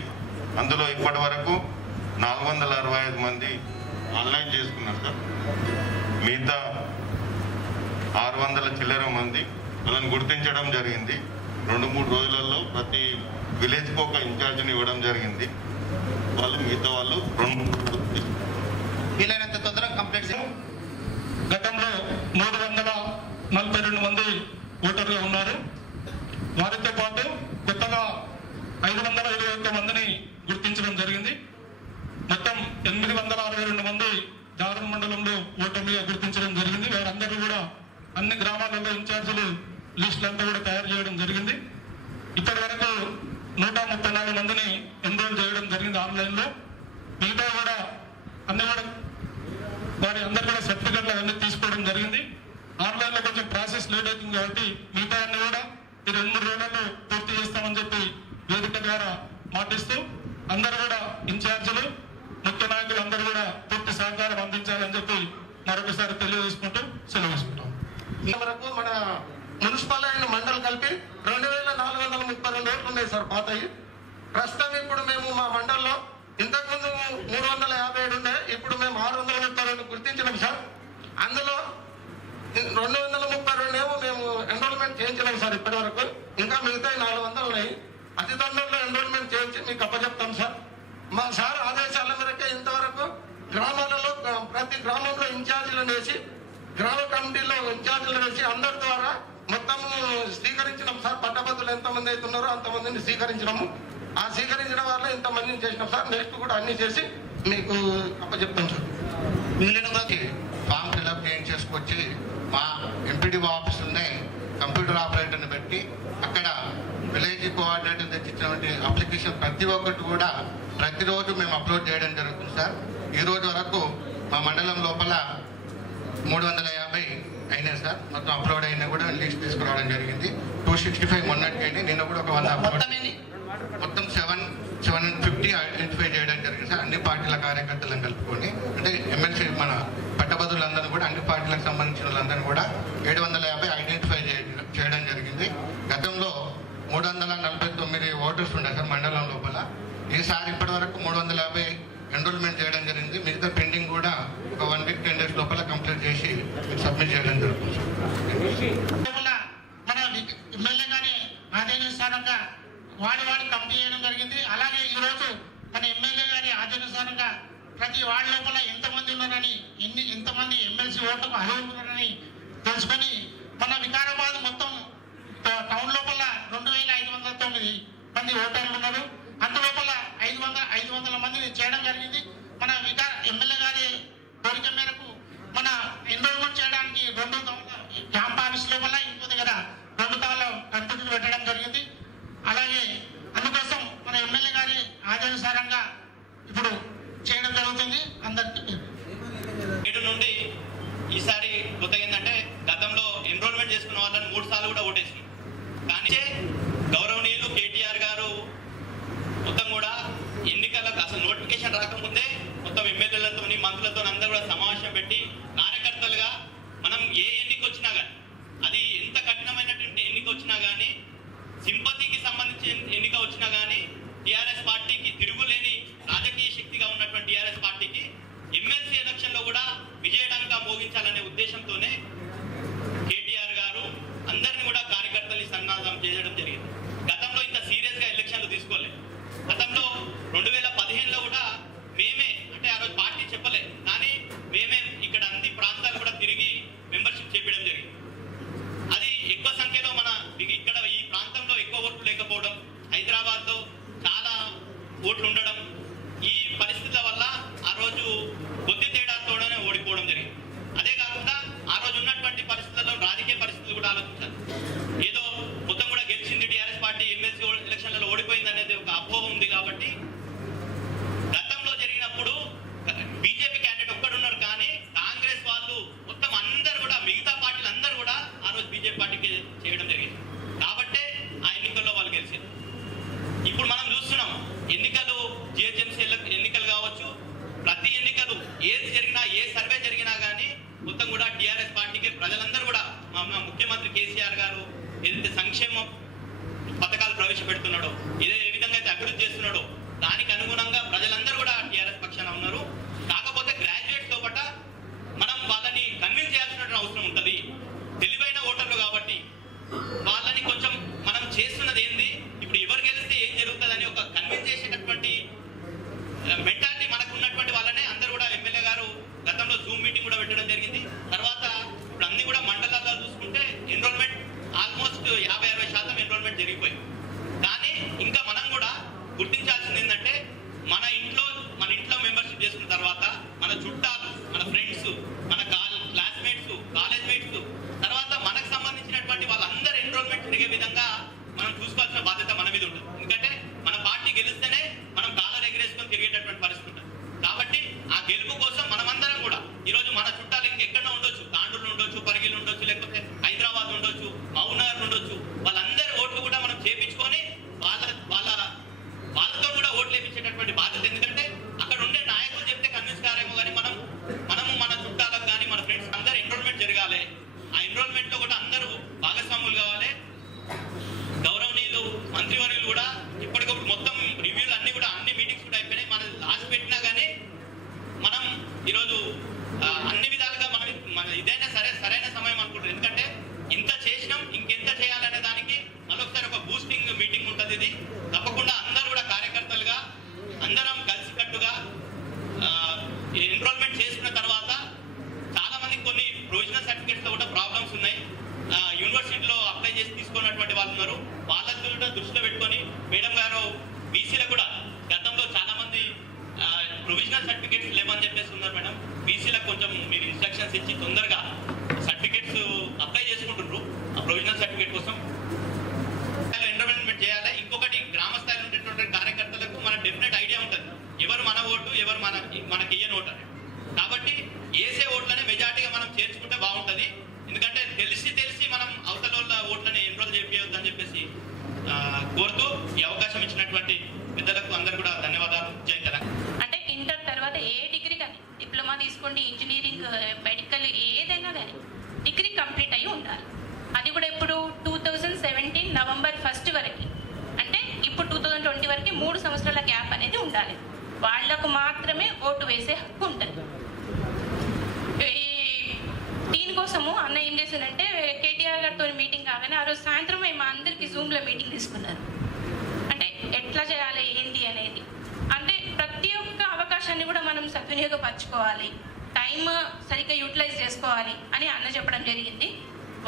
అందులో ఇప్పటి వరకు 465 మంది ఆన్లైన్ చేసుకున్నారు సార్. మిగతా 600 చిల్లర మంది వాళ్ళని గుర్తించడం జరిగింది. 2-3 రోజులలో ప్రతి విలేజ్కి ఒక ఇన్ఛార్జిని ఇవ్వడం జరిగింది. మిగతా వాళ్ళు 2 వీలైనంత తొందరగా కంప్లీట్ చేయాలి. గతంలో 342 మంది ఓటర్లు ఉన్నారు. వారితో పాటు కొత్తగా 521 మందిని గుర్తించడం జరిగింది. మొత్తం 862 మంది దారుణ మండలంలో ఓటర్లుగా గుర్తించడం జరిగింది. వారందరూ కూడా అన్ని గ్రామాలలో ఇన్ఛార్జీలు లిస్టులంతా కూడా తయారు చేయడం జరిగింది. ఇప్పటి వరకు 134 మందిని ఎన్రోల్ చేయడం జరిగింది ఆన్లైన్లో. మిగతా కూడా అన్ని కూడా వారి అందరు కూడా సర్టిఫికెట్లు అవన్నీ తీసుకోవడం జరిగింది. ఆన్లైన్లో కొంచెం ప్రాసెస్ లేట్ అవుతుంది కాబట్టి మిగతా అన్ని కూడా ఈ 2-3 రోజుల్లో పూర్తి చేస్తామని చెప్పి వేదిక ద్వారా మాటిస్తూ, అందరూ కూడా ఇన్ఛార్జీలు, ముఖ్య నాయకులు అందరూ కూడా పూర్తి సహకారం అందించాలని చెప్పి మరొకసారి తెలియజేసుకుంటూ సెలవు తీసుకుంటాం. వరకు మన మున్సిపల్ అండ్ మండల్ కలిపి 2432 ఓట్లు ఉన్నాయి సార్ పాతవి. ప్రస్తుతం ఇప్పుడు మేము మా మండల్లో ఇంతకుముందు 357 ఉండే, ఇప్పుడు మేము 632 గుర్తించినాం సార్. అందులో 232 ఏమో మేము ఎన్రోల్మెంట్ చేయించినాం సార్ ఇప్పటి వరకు. ఇంకా మిగతా 400 ఉన్నాయి. అతి తొందరలో ఎన్రోల్మెంట్ చేయించి మీకు అప్పచెప్తాం సార్. మా సార్ ఆదేశాల మేరకే ఇంతవరకు గ్రామాలలో ప్రతి గ్రామంలో ఇన్ఛార్జీలను వేసి, గ్రామ కమిటీలో ఇన్ఛార్జీలను వేసి అందరి ద్వారా మొత్తము స్వీకరించినాం సార్. పట్టభద్రులు ఎంతమంది అవుతున్నారో అంతమందిని స్వీకరించినాము. ఆ స్వీకరించిన వాళ్ళు ఇంతమందిని చేసినాం సార్. నెక్స్ట్ కూడా అన్ని చేసి మీకు అప్పచెప్తాం సార్. మిగిలిన ఫామ్ ఫిల్అప్ చేయించేసుకొచ్చి మా ఎంపీడీఓ ఆఫీసులోనే కంప్యూటర్ ఆపరేటర్ని పెట్టి అక్కడ విలేజ్ కోఆర్డినేటర్ తెచ్చినటువంటి అప్లికేషన్ ప్రతి ఒక్కటి కూడా ప్రతిరోజు మేము అప్లోడ్ చేయడం జరుగుతుంది సార్. ఈ రోజు వరకు మా మండలం లోపల 350 అయినాయి సార్. మొత్తం అప్లోడ్ అయినా కూడా లిస్ట్ తీసుకురావడం జరిగింది. 265 మొన్నటికైనా, నిన్న కూడా ఒక 100 మొత్తం 750 ఐడెంటిఫై చేయడం జరిగింది సార్. అన్ని పార్టీల కార్యకర్తలను కలుపుకొని, అంటే ఎమ్మెల్సీ మన పట్టభద్రులందరూ కూడా అన్ని పార్టీలకు సంబంధించిన వాళ్ళందరూ కూడా 750 ఐడెంటిఫై చేయడం జరిగింది. గతంలో 349 ఓటర్స్ ఉండే సార్ మండలం లోపల. ఈసారి ఇప్పటి వరకు 350 ఎన్రోల్మెంట్ చేయడం జరిగింది. మిగతా పెండింగ్ కూడా ఒక 1 వీక్ 10 డేస్ లోపల కంప్లీట్ చేసి సబ్మిట్ చేయడం జరుగుతుంది సార్. మన ఎమ్మెల్యే గారి ఆదేశానుసారంగా వాడి కమిటీ చేయడం జరిగింది. అలాగే ఈరోజు మన ఎమ్మెల్యే గారి ఆదేశానుసారంగా ప్రతి వార్డు లోపల ఎంతమంది ఉన్నారని, ఎంతమంది ఎమ్మెల్సీ ఓట్లకు అర్హులున్నారని తెలుసుకొని మన వికారాబాద్ మొత్తం టౌన్ లోపల 2509 మంది ఓటర్లు ఉన్నారు. అందులోపల 500 మందిని చేయడం జరిగింది. మన ఎమ్మెల్యే గారి కోరిక మేరకు మన ఎన్రోల్మెంట్ చేయడానికి 2 క్యాంప్ ఆఫీస్ లోపల ఇంకో దగ్గర 2 కంప్యూటర్ పెట్టడం జరిగింది. అలాగే అందుకోసం మన ఎమ్మెల్యే గారి ఆదేశానుసారంగా ఇప్పుడు చేయడం జరుగుతుంది. అందరికీ 7 నుండి ఈసారి కొత్తగా ఏంటంటే గతంలో ఎన్రోల్మెంట్ చేసుకున్న వాళ్ళని 3 సార్లు కూడా ఓటేసింది. కానీ గౌరవనీయులు కేటీఆర్ గారు మొత్తం కూడా ఎన్నికలకు అసలు నోటిఫికేషన్ రాకముందే మొత్తం ఎమ్మెల్యేలతో, మంత్రులతో అందరూ కూడా సమావేశం పెట్టి కార్యకర్తలుగా మనం ఏ ఎన్నిక వచ్చినా కానీ, అది ఎంత కఠినమైనటువంటి ఎన్నిక వచ్చినా కానీ, సింపతికి సంబంధించిన ఎన్నిక వచ్చినా కానీ, టీఆర్ఎస్ పార్టీకి తిరుగులేని రాజకీయ శక్తిగా ఉన్నటువంటి టీఆర్ఎస్ పార్టీకి ఎమ్మెల్సీ ఎలక్షన్ ఉద్దేశంతోనే కేటీఆర్ గారు అందరినీ కూడా కార్యకర్తల్ని సన్నాహం చేయడం జరిగింది. గతంలో ఇంత సీరియస్గా ఎలక్షన్లు తీసుకోలేదు. గతంలో 2015లో కూడా మేమే, అంటే ఆ రోజు పార్టీ చెప్పలే కానీ మేమే ఇక్కడ అన్ని ప్రాంతాలు కూడా తిరిగి మెంబర్షిప్ చేపించడం జరిగింది. అది ఎక్కువ సంఖ్యలో ఇక్కడ ఈ ప్రాంతంలో ఎక్కువ ఓట్లు లేకపోవడం, హైదరాబాద్లో చాలా ఓట్లు ఉండడం, ఈ పరిస్థితుల వల్ల ఆ రోజు కొద్ది తేడాతోనే ఓడిపోవడం జరిగింది. అదే కాకుండా ఆ రోజు ఉన్నటువంటి పరిస్థితుల్లో రాజకీయ పరిస్థితులు కూడా ఆలోచించాలి. ఏదో మొత్తం కూడా గెలిచింది టీఆర్ఎస్ పార్టీ, ఎమ్మెల్సీ ఎలక్షన్లలో ఓడిపోయింది అనేది ఒక అపోహ ఉంది. కాబట్టి గతంలో జరిగినప్పుడు బీజేపీ క్యాండిడేట్ ఒక్కడున్నారు కానీ కాంగ్రెస్ వాళ్ళు మొత్తం అందరూ కూడా, మిగతా పార్టీలు అందరూ కూడా ఆ రోజు బీజేపీ పార్టీకి చేయడం జరిగింది. కాబట్టే ఆ ఎన్నికల్లో వాళ్ళు గెలిచారు. ఇప్పుడు మనం చూస్తున్నాం ఎన్నికలు, జిహెచ్ఎంసీ ఎన్నికలు కావచ్చు, ప్రతి ఎన్నికలు ఏది జరిగినా, ఏ సర్వే జరిగినా కానీ మొత్తం కూడా టీఆర్ఎస్ పార్టీకి ప్రజలందరూ కూడా, మా ముఖ్యమంత్రి కేసీఆర్ గారు ఏదైతే సంక్షేమ పథకాలు ప్రవేశపెడుతున్నాడో, ఏ విధంగా అయితే అభివృద్ధి చేస్తున్నాడో దానికి అనుగుణంగా ప్రజలందరూ కూడా టీఆర్ఎస్ పక్షాన ఉన్నారు. కాకపోతే గ్రాడ్యుయేట్స్ తో పాటు మనం వాళ్ళని కన్విన్స్ చేయాల్సిన అవసరం ఉంటుంది. తెలివైన ఓటర్లు కాబట్టి వాళ్ళని కొంచెం మనం చేస్తున్నది ఏంది, ఇప్పుడు ఎవరు గెలిస్తే ఏం జరుగుతుందని ఒక కన్విన్స్ చేసేటటువంటి మెంటాలిటీ మనకు ఉన్నటువంటి వాళ్ళనే అందరూ కూడా ఎమ్మెల్యే గారు గతంలో జూమ్ మీటింగ్ కూడా పెట్టడం జరిగింది. తర్వాత ఇప్పుడు అన్ని కూడా మండలాల్లో చూసుకుంటే ఎన్రోల్మెంట్ ఆల్మోస్ట్ 50-60% ఎన్రోల్మెంట్ జరిగిపోయింది. కానీ ఇంకా మనం కూడా గుర్తించాల్సింది ఏంటంటే మన ఇంట్లో మెంబర్షిప్ చేసుకున్న తర్వాత మన చుట్టాలు, మన ఫ్రెండ్స్, మన క్లాస్మేట్స్, కాలేజ్ మేట్స్, తర్వాత మనకు సంబంధించినటువంటి వాళ్ళందరూ ఎన్రోల్మెంట్ జరిగే విధంగా మనం చూసుకోవాల్సిన బాధ్యత మన మీద ఉంటుంది. ఎందుకంటే మన పార్టీ గెలిస్తేనే మనం కాలర్ ఎగరేసుకొని తిరిగేటటువంటి పరిస్థితి ఉంటుంది. కాబట్టి ఆ గెలుపు కోసం మనమందరం కూడా ఈరోజు మన చుట్టాలు ఇంకెక్కడో ఉండొచ్చు, తాండూరులో ఉండొచ్చు, పరిగిలు ఉండొచ్చు, లేకపోతే హైదరాబాద్ ఉండొచ్చు, మహబూబ్నగర్ ఉండొచ్చు, వాళ్ళందరి ఓట్లు కూడా మనం చేపించుకొని వాళ్ళతో కూడా ఓట్లు వేయించేటటువంటి బాధ్యత. ఎందుకంటే అక్కడ ఉండే నాయకులు చెప్తే కన్విన్స్ కారేమో కానీ మనము మన చుట్టాలకు కానీ మన ఫ్రెండ్స్ అందరూ ఎన్రోల్మెంట్ జరగాలి. ఆ ఎన్రోల్మెంట్ లో కూడా అందరూ భాగస్వాములు కావాలి. గౌరవనీయులు మంత్రివర్యులు కూడా ఇప్పటికప్పుడు మొత్తం రివ్యూలు అన్ని కూడా, అన్ని మీటింగ్స్ కూడా అయిపోయినాయి. మనం లాస్ట్ పెట్టినా కానీ మనం ఈరోజు అన్ని విధాలుగా మన ఇదైనా సరైన సమయం అనుకుంటారు. ఎందుకంటే ఇంత చేసినాం, ఇంకెంత చేయాలనే దానికి మరొకసారి ఒక బూస్టింగ్ మీటింగ్ ఉంటుంది. ఇది తప్పకుండా అందరూ కూడా కార్యకర్తలుగా అందరం కలిసికట్టుగా ఎన్రోల్మెంట్ చేసుకున్న తర్వాత చాలా మంది కొన్ని ప్రొవిజనల్ సర్టిఫికేట్స్ లో కూడా ప్రాబ్లమ్స్ ఉన్నాయి. యూనివర్సిటీలో అప్లై చేసి తీసుకున్నటువంటి వాళ్ళు ఉన్నారు. వాళ్ళని కూడా దృష్టిలో పెట్టుకొని మేడం గారు బీసీలో కూడా గతంలో చాలా మంది ప్రొవిజనల్ సర్టిఫికేట్స్ లేవని చెప్పేసి ఉన్నారు. మేడం బీసీలకు కొంచెం మీరు ఇన్స్ట్రక్షన్స్ ఇచ్చి తొందరగా సర్టిఫికేట్స్ అప్లై చేసుకుంటున్నారు. ఆ ప్రొవిజనల్ సర్టిఫికేట్ కోసం ఎన్రోల్మెంట్ చేయాలి. ఇంకొకటి, గ్రామ స్థాయిలో ఉండేటువంటి కార్యకర్తలకు మన డెఫినెట్ ఐడియా ఉంటుంది ఎవరు మన ఓటు, ఎవరు మనకి ఇయ్యని ఓటు అని. కాబట్టి వేసే ఓట్లనే మెజార్టీగా మనం చేర్చుకుంటే బాగుంటుంది. ఎందుకంటే తెలిసి మనం అవతల ఓట్లని ఎన్రోల్ చేయించవద్దని చెప్పేసి కోరుతూ ఈ అవకాశం ఇచ్చినటువంటి పెద్దలకు అందరూ కూడా ధన్యవాదాలు. జై తెలంగాణ. అంటే ఇంటర్ తర్వాత ఏ డిగ్రీ కానీ, డిప్లొమా తీసుకోండి, ఇంజనీరింగ్, మెడికల్, ఏదైనా కానీ డిగ్రీ కంప్లీట్ అయ్యి ఉండాలి. అది కూడా ఇప్పుడు 2017 నవంబర్ 1 వరకు, అంటే ఇప్పుడు 2020 వరకు 3 సంవత్సరాల గ్యాప్ అనేది ఉండాలి. వాళ్లకు మాత్రమే ఓటు వేసే హక్కు ఉంటుంది. దీనికోసము అన్న ఏం చేశారంటే, కేటీఆర్ గారితో మీటింగ్ కాగానే ఆ రోజు సాయంత్రం మా అందరికీ జూమ్లో మీటింగ్ తీసుకున్నారు. అంటే ఎట్లా చేయాలి ఏంటి అనేది, అంటే ప్రతి ఒక్క అవకాశాన్ని కూడా మనం సద్వినియోగపరచుకోవాలి, టైం సరిగ్గా యూటిలైజ్ చేసుకోవాలి అని అన్న చెప్పడం జరిగింది.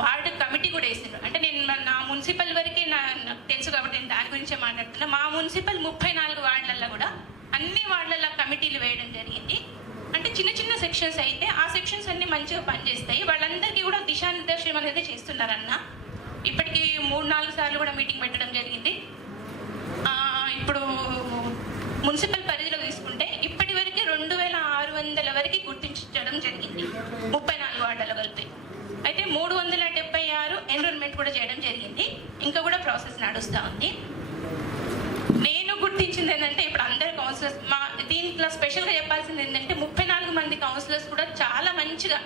వార్డు కమిటీ కూడా వేసిండ్రు. అంటే నేను నా మున్సిపల్ వరకే నాకు తెలుసు కాబట్టి నేను దాని గురించే మాట్లాడుతున్నా. మా మున్సిపల్ 34 వార్డులలో కూడా అన్ని వార్డులలో కమిటీలు వేయడం జరిగింది. అంటే చిన్న చిన్న సెక్షన్స్ అయితే ఆ సెక్షన్స్ అన్ని మంచిగా పనిచేస్తాయి. వాళ్ళందరికీ కూడా దిశానిర్దేశం అనేది చేస్తున్నారన్న. ఇప్పటికీ 3-4 సార్లు కూడా మీటింగ్ పెట్టడం జరిగింది. ఇప్పుడు మున్సిపల్ పరిధిలో తీసుకుంటే ఇప్పటి వరకు 2600 వరకు గుర్తించడం జరిగింది 34 వార్డుల కలిపి. అయితే 376 ఎన్రోల్మెంట్ కూడా చేయడం జరిగింది. ఇంకా కూడా ప్రాసెస్ నడుస్తూ ఉంది. నేను గుర్తించింది ఏంటంటే, ఇప్పుడు అందరు కౌన్సిలర్స్, దీంట్లో స్పెషల్గా చెప్పాల్సింది ఏంటంటే 34 మంది కౌన్సిలర్స్ కూడా చాలా మంచిగా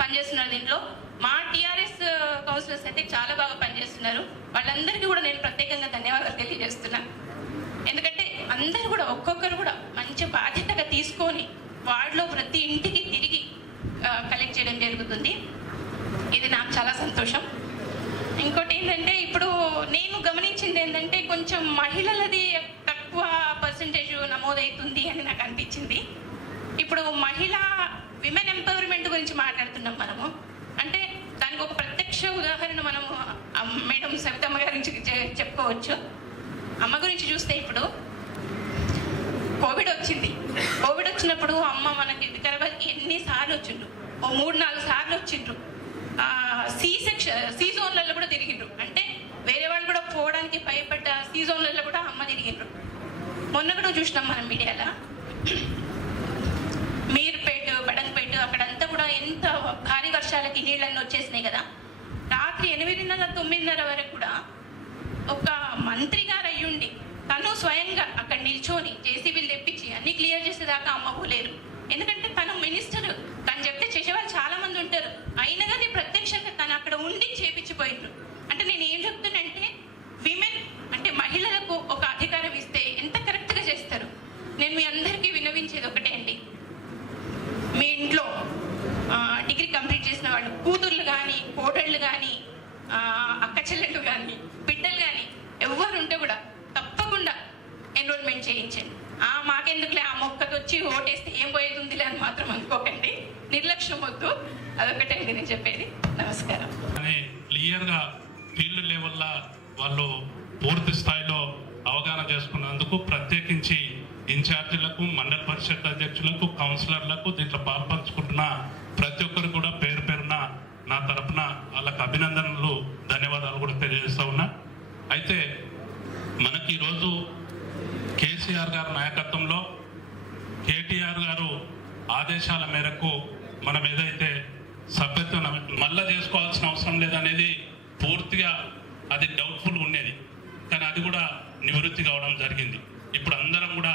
పనిచేస్తున్నారు. దీంట్లో మా టీఆర్ఎస్ కౌన్సిలర్స్ అయితే చాలా బాగా పనిచేస్తున్నారు. వాళ్ళందరికీ కూడా నేను ప్రత్యేకంగా ధన్యవాదాలు తెలియజేస్తున్నాను. ఎందుకంటే అందరూ కూడా ఒక్కొక్కరు కూడా మంచి బాధ్యతగా తీసుకొని వార్డులో ప్రతి ఇంటికి తిరిగి కలెక్ట్ చేయడం జరుగుతుంది. ఇది నాకు చాలా సంతోషం. ఇంకోటి ఏంటంటే ఇప్పుడు నేను గమనించింది ఏంటంటే కొంచెం మహిళలది తక్కువ పర్సంటేజ్ నమోదవుతుంది అని నాకు అనిపించింది. ఇప్పుడు విమెన్ ఎంపవర్మెంట్ గురించి మాట్లాడుతున్నాం మనము. అంటే దానికి ఒక ప్రత్యక్ష ఉదాహరణ మనము మేడం సవితమ్మ గారి గురించి చెప్పుకోవచ్చు. అమ్మ గురించి చూస్తే ఇప్పుడు కోవిడ్ వచ్చినప్పుడు అమ్మ మనకి వికారాబాద్కి ఎన్నిసార్లు వచ్చిండ్రు, ఓ 3-4 సార్లు వచ్చిండ్రు. సి జోన్లలో కూడా తిరిగిండ్రు. అంటే వేరే వాళ్ళు కూడా పోవడానికి భయపడ్డ సి జోన్లలో కూడా అమ్మ తిరిగిండ్రు. మొన్న కూడా చూసినాం మనం మీడియాలో, మీర్పేట, బడంపేట అక్కడంతా కూడా ఎంత భారీ వర్షాలకి నీళ్ళన్నీ వచ్చేసినాయి కదా. రాత్రి 8:30-9:30 వరకు కూడా ఒక మంత్రి గారు అయ్యుండి తను స్వయంగా అక్కడ నిల్చొని జేసీబీలు తెప్పించి అన్ని క్లియర్ చేసేదాకా అమ్మ పోలేరు. ఎందుకంటే తను మినిస్టర్, తను చెప్తే చేసేవాళ్ళు చాలా మంది ఉంటారు. అయినా కానీ ప్రత్యక్షంగా తను అక్కడ ఉండి చేపించిపోయిండ్రు. అంటే నేను ఏం చెప్తున్నంటే విమెన్ అంటే మహిళలకు ఒక అధికారం ఇస్తే ఎంత కరెక్ట్గా చేస్తారు. నేను మీ అందరికీ విన్నవించేది ఒకటే అండి, మీ ఇంట్లో డిగ్రీ కంప్లీట్ చేసిన వాళ్ళు కూతుర్లు కానీ, కోడళ్ళు కానీ, అక్క చెల్లెళ్ళు కానీ, బిడ్డలు కానీ ఎవరు ఉంటే కూడా తప్పకుండా ఎన్రోల్మెంట్ చేయించండి. మాకెందుకులే ఆ మొక్కతో వచ్చి ఓటేస్తే ఏం పోయేదిలే అని మాత్రం అనుకోకండి. నిర్లక్ష్యం వద్దు. అదొకటే అండి నేను చెప్పేది. నమస్కారం. క్లియర్గా ఫీల్డ్ లెవెల్లో వాళ్ళు పూర్తి స్థాయిలో అవగాహన చేసుకున్నందుకు ప్రత్యేకించి ఇన్ఛార్జీలకు, మండల పరిషత్ అధ్యక్షులకు, కౌన్సిలర్లకు, దీంట్లో పాల్పంచుకుంటున్న ప్రతి ఒక్కరు కూడా పేరు పేరున నా తరఫున వాళ్ళకి అభినందనలు, ధన్యవాదాలు కూడా తెలియజేస్తా ఉన్నా. అయితే మనకి ఈరోజు కేసీఆర్ గారి నాయకత్వంలో కేటీఆర్ గారు ఆదేశాల మేరకు మనం ఏదైతే సభ్యత్వం మళ్ళా చేసుకోవాల్సిన అవసరం లేదనేది పూర్తిగా అది డౌట్ఫుల్ ఉండేది, కానీ అది కూడా నివృత్తి కావడం జరిగింది. ఇప్పుడు అందరం కూడా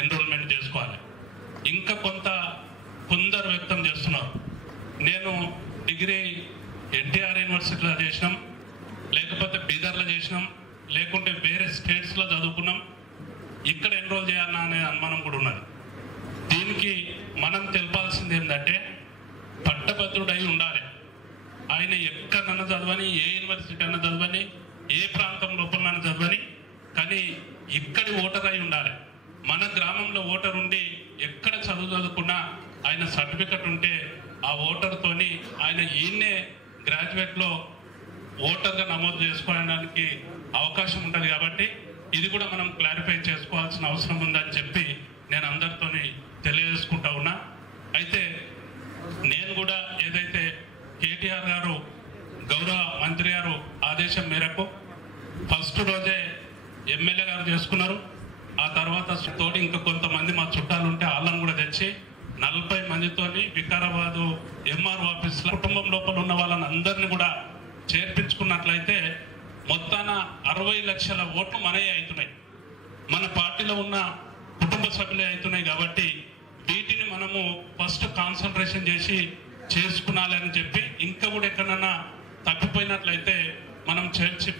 ఎన్రోల్మెంట్ చేసుకోవాలి. ఇంకా కొందరు వ్యక్తం చేస్తున్నారు, నేను డిగ్రీ ఎన్టీఆర్ యూనివర్సిటీలో చేసినాం, లేకపోతే బీదర్లో చేసినాం, లేకుంటే వేరే స్టేట్స్లో చదువుకున్నాం, ఇక్కడ ఎన్రోల్ చేయాలన్నా అనే అనుమానం కూడా ఉన్నది. దీనికి మనం తెలపాల్సింది ఏంటంటే పట్టభద్రుడై ఉండాలి. ఆయన ఎక్కడన్నా చదవని, ఏ యూనివర్సిటీ అన్నా చదవని, ఏ ప్రాంతం లోపలన్నా చదవని, కానీ ఇక్కడి ఓటర్ అయి ఉండాలి. మన గ్రామంలో ఓటర్ ఉండి ఎక్కడ చదువుకున్నా ఆయన సర్టిఫికెట్ ఉంటే ఆ ఓటర్తోని ఆయన ఈయన్నే గ్రాడ్యుయేట్లో ఓటర్గా నమోదు చేసుకోవడానికి అవకాశం ఉంటుంది. కాబట్టి ఇది కూడా మనం క్లారిఫై చేసుకోవాల్సిన అవసరం ఉందని చెప్పి నేను అందరితోని తెలియజేసుకుంటా ఉన్నా. అయితే నేను కూడా ఏదైతే కేటీఆర్ గారు గౌరవ మంత్రి గారు ఆదేశం మేరకు ఫస్ట్ రోజే ఎమ్మెల్యే గారు చేసుకున్నారు. ఆ తర్వాత తోటి ఇంకా కొంతమంది మా చుట్టాలు ఉంటే వాళ్ళని కూడా తెచ్చి 40 మందితోని వికారాబాదు ఎంఆర్ఓ ఆఫీస్లో కుటుంబం లోపల ఉన్న వాళ్ళని అందరినీ కూడా చేర్పించుకున్నట్లయితే మొత్తాన 60 లక్షల ఓట్లు మనయే అవుతున్నాయి, మన పార్టీలో ఉన్న కుటుంబ సభ్యులే అవుతున్నాయి. కాబట్టి వీటిని మనము ఫస్ట్ కాన్సన్ట్రేషన్ చేసి చేసుకున్నాలి అని చెప్పి, ఇంకా కూడా ఎక్కడన్నా తప్పిపోయినట్లయితే మనం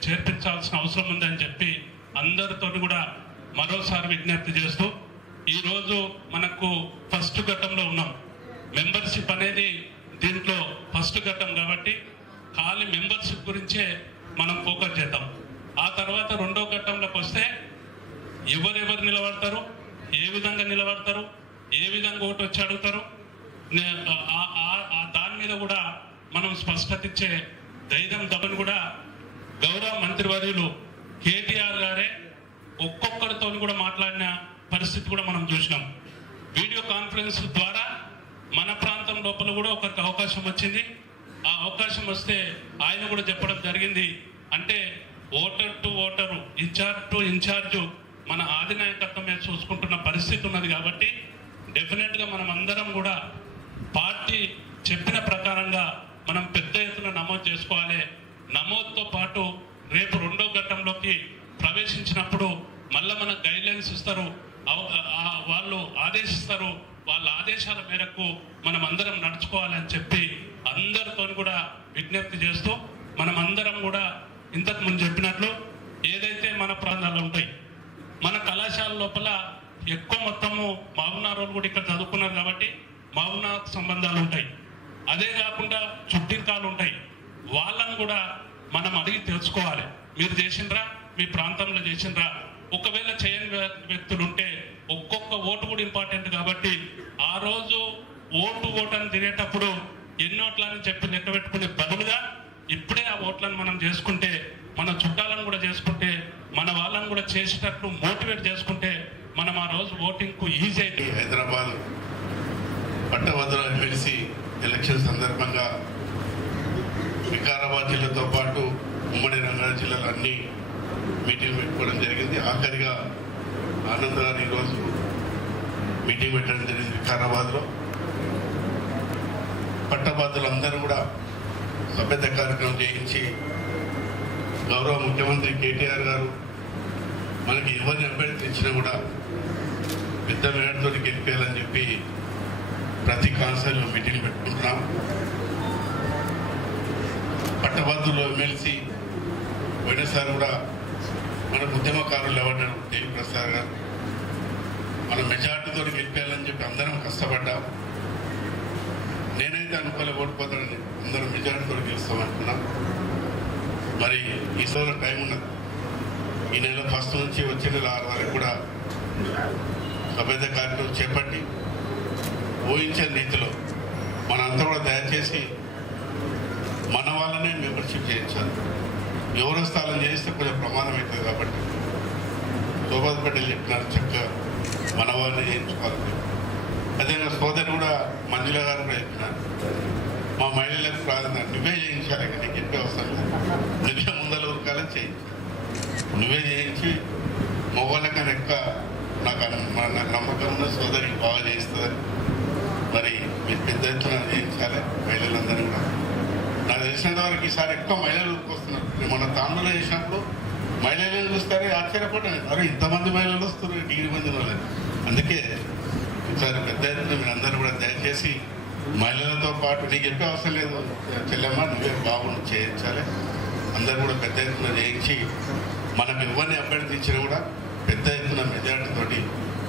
చేర్పించాల్సిన అవసరం ఉందని చెప్పి అందరితో కూడా మరోసారి విజ్ఞప్తి చేస్తూ, ఈరోజు మనకు ఫస్ట్ ఘట్టంలో ఉన్నాం. మెంబర్షిప్ అనేది దీంట్లో ఫస్ట్ ఘట్టం కాబట్టి ఖాళీ మెంబర్షిప్ గురించే మనం ఫోకస్ చేద్దాం. ఆ తర్వాత రెండో ఘట్టంలోకి వస్తే ఎవరెవరు నిలబడతారు, ఏ విధంగా నిలబడతారు, ఏ విధంగా ఓటు వచ్చి అడుగుతారు, దాని మీద కూడా మనం స్పష్టత ఇచ్చే ధైర్యం తప్పని కూడా గౌరవ మంత్రివర్యులు కేటీఆర్ గారే ఒక్కొక్కరితో కూడా మాట్లాడిన పరిస్థితి కూడా మనం చూసినాం. వీడియో కాన్ఫరెన్స్ ద్వారా మన ప్రాంతం లోపల కూడా ఒకరికి అవకాశం వచ్చింది. ఆ అవకాశం వస్తే ఆయన కూడా చెప్పడం జరిగింది, అంటే voter to voter, incharge to incharge మన అధినాయకత్వమే చూసుకుంటున్న పరిస్థితి ఉన్నది. కాబట్టి డెఫినెట్గా మనం అందరం కూడా పార్టీ చెప్పిన ప్రకారంగా మనం పెద్ద ఎత్తున నమోదు చేసుకోవాలి. నమోదుతో పాటు రేపు రెండో ఘట్టంలోకి ప్రవేశించినప్పుడు మళ్ళీ మనకు గైడ్లైన్స్ ఇస్తారు, వాళ్ళు ఆదేశిస్తారు. వాళ్ళ ఆదేశాల మేరకు మనం అందరం నడుచుకోవాలని చెప్పి అందరితో కూడా విజ్ఞప్తి చేస్తూ, మనం అందరం కూడా ఇంతకు ముందు చెప్పినట్లు ఏదైతే మన ప్రాంతాలు ఉంటాయి, మన కళాశాల లోపల ఎక్కువ మొత్తము మహబూబ్నగర్ కూడా ఇక్కడ చదువుకున్నారు కాబట్టి మహబూబ్నగర్ సంబంధాలు ఉంటాయి. అదే కాకుండా చుట్టింకాలు ఉంటాయి, వాళ్ళని కూడా మనం అడిగి తెలుసుకోవాలి. మీరు చేసిండ్రా, మీ ప్రాంతంలో చేసిండ్రా? ఒకవేళ చేయని వ్యక్తులు ఉంటే ఒక్కొక్క ఓటు కూడా ఇంపార్టెంట్ కాబట్టి ఆ రోజు ఓటు అని తిరిగేటప్పుడు ఎన్ని ఓట్లని చెప్పి లెక్క పెట్టుకునే బదులుగా ఇప్పుడే ఆ ఓట్లను మనం చేసుకుంటే, మన చుట్టాలను కూడా చేసుకుంటే, మన వాళ్ళని కూడా చేసేటట్లు మోటివేట్ చేసుకుంటే మనం ఆ రోజు ఓటింగ్ కు ఈజీ అయితే. హైదరాబాద్ పట్టభద్రుల ఎమ్మెల్సీ ఎలక్షన్ సందర్భంగా వికారాబాద్ జిల్లాతో పాటు ఉమ్మడి రంగారెడ్డి జిల్లాలో అన్ని మీటింగ్ పెట్టుకోవడం జరిగింది. ఆఖరిగా ఆనంద్ గారు ఈరోజు మీటింగ్ పెట్టడం జరిగింది వికారాబాద్లో. పట్టభద్రులందరూ కూడా సభ్యత కార్యక్రమం చేయించి గౌరవ ముఖ్యమంత్రి కేటీఆర్ గారు మనకి ఎవరిని అభ్యర్థించినా కూడా పెద్ద మేడతో గెలిపేయాలని చెప్పి ప్రతి కాన్సర్లో మీటింగ్ పెట్టుకుంటున్నాం. పట్టభద్రులు ఎమ్మెల్సీ పోయినసారి కూడా మన ఉద్యమకారులు ఎవరు దేవి ప్రసాద్ గారు మన మెజార్టీతో గెలిపేయాలని చెప్పి అందరం కష్టపడ్డాం. నేనైతే అనుకోలే ఓడిపోతానని, అందరం మెజార్టీతో గెలుస్తామనుకున్నాం. మరి ఈ సోదరు టైం ఉన్నది. ఈ నెల 1 నుంచి వచ్చే నెల 6 వరకు కూడా సభ్యత కార్యక్రమం చేపట్టి ఊహించే రీతిలో మనంతా కూడా దయచేసి మన వాళ్ళనే మెంబర్షిప్ చేయించాలి. ఎవరో స్థానం చేస్తే కొంచెం ప్రమాదం అవుతుంది కాబట్టి శోభాద్ పటేల్ చెప్పినారు, చక్కగా మన వాళ్ళని చేయించుకోవాలి. అదే నా సోదరి కూడా మంజుల గారు కూడా చెప్పినారు, మా మహిళలకు ప్రాధాన్యత నువ్వే చేయించాలి, నీకు చెప్పే అవసరం లేదు, నువ్వే ముందర ఉరకాలని చేయించాలి. నువ్వే చేయించి మగవాళ్ళకన్నా ఎక్కువ నాకు నమ్మకం ఉన్న సోదరి బాగా చేస్తుందని మరి మీరు పెద్ద ఎత్తున చేయించాలి. మహిళలందరూ కూడా నాకు తెలిసినంత వరకు ఈసారి ఎక్కువ మహిళలు వస్తున్నారు. మన తాండూలో చేసినప్పుడు మహిళలను చూస్తారే ఆశ్చర్యపడ్డాను, అరే ఇంతమంది మహిళలు వస్తున్నారు, డిగ్రీ మంది వాళ్ళని. అందుకే ఈసారి పెద్ద ఎత్తున మీరు అందరూ కూడా దయచేసి మహిళలతో పాటు నీకు చెప్పే అవసరం లేదు చెల్లెమ్మ, నువ్వే బాగుండు చేయించాలి. అందరూ కూడా పెద్ద ఎత్తున చేయించి మనం ఎవరిని అభ్యర్థించినా కూడా పెద్ద ఎత్తున మెజార్టీతోటి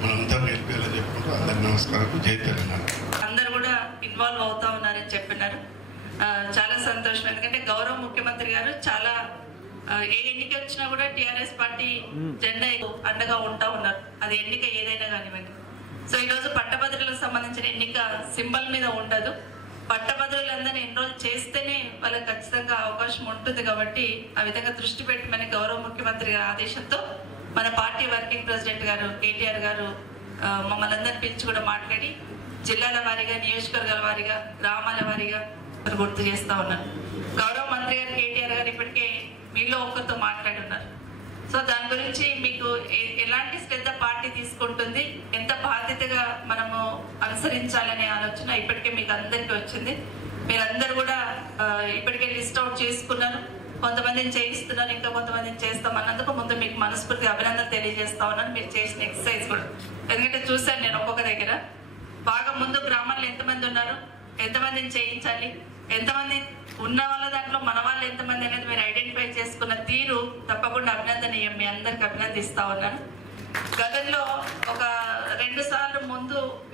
మనంతా గెలిపేయాలని చెప్పుకుంటూ అందరికి నమస్కారం. జై తెలంగాణ. అందరూ కూడా ఇన్వాల్వ్ అవుతా ఉన్నారని చెప్పినారు. చాలా సంతోషం. ఎందుకంటే గౌరవ ముఖ్యమంత్రి గారు చాలా ఏ ఎన్నిక వచ్చినా కూడా టీఆర్ఎస్ పార్టీ జెండా అండగా ఉంటా ఉన్నారు, అది ఎన్నిక ఏదైనా కానివ్వండి. సో ఈరోజు పట్టభద్రులకు సంబంధించిన ఎన్నిక సింబల్ మీద ఉండదు. పట్టభద్రులందరినీ ఎన్రోల్ చేస్తేనే వాళ్ళకి ఖచ్చితంగా అవకాశం ఉంటుంది కాబట్టి ఆ విధంగా దృష్టి పెట్టమని గౌరవ ముఖ్యమంత్రి గారి ఆదేశంతో మన పార్టీ వర్కింగ్ ప్రెసిడెంట్ గారు కేటీఆర్ గారు మమ్మల్ని అందరినీ పిలిచి కూడా మాట్లాడి జిల్లాల వారీగా, నియోజకవర్గాల వారీగా, గ్రామాల వారీగా గుర్తు చేస్తా ఉన్నారు. గౌరవ మంత్రి గారు కేటీఆర్ గారు ఇప్పటికే మీలో ఒకరితో మాట్లాడి ఉన్నారు. సో దాని గురించి మీకు ఎలాంటి శ్రద్ధ పార్టీ తీసుకుంటుంది, ఎంత బాధ్యతగా మనము అనుసరించాలనే ఆలోచన ఇప్పటికే మీకు అందరికీ వచ్చింది. మీరందరూ కూడా ఇప్పటికే లిస్ట్ అవుట్ చేసుకున్నారు, కొంతమందిని చేయిస్తున్నారు, ఇంకా కొంతమందిని చేస్తామన్నందుకు ముందు మీకు మనస్ఫూర్తిగా అభినందన తెలియజేస్తా ఉన్నాను. మీరు చేసిన ఎక్సర్సైజ్ కూడా, ఎందుకంటే చూశాను నేను ఒక్కొక్క దగ్గర బాగా ముందు గ్రామాల్లో ఎంతమంది ఉన్నారు, ఎంతమందిని చేయించాలి, ఎంతమంది ఉన్న వాళ్ళ దాంట్లో మన వాళ్ళు ఎంతమంది అనేది మీరు ఐడెంటిఫై చేసుకున్న తీరు తప్పకుండా అభినందనీయం. మీ అందరికి అభినందిస్తా ఉన్నాను. గతంలో ఒక 2 సార్లు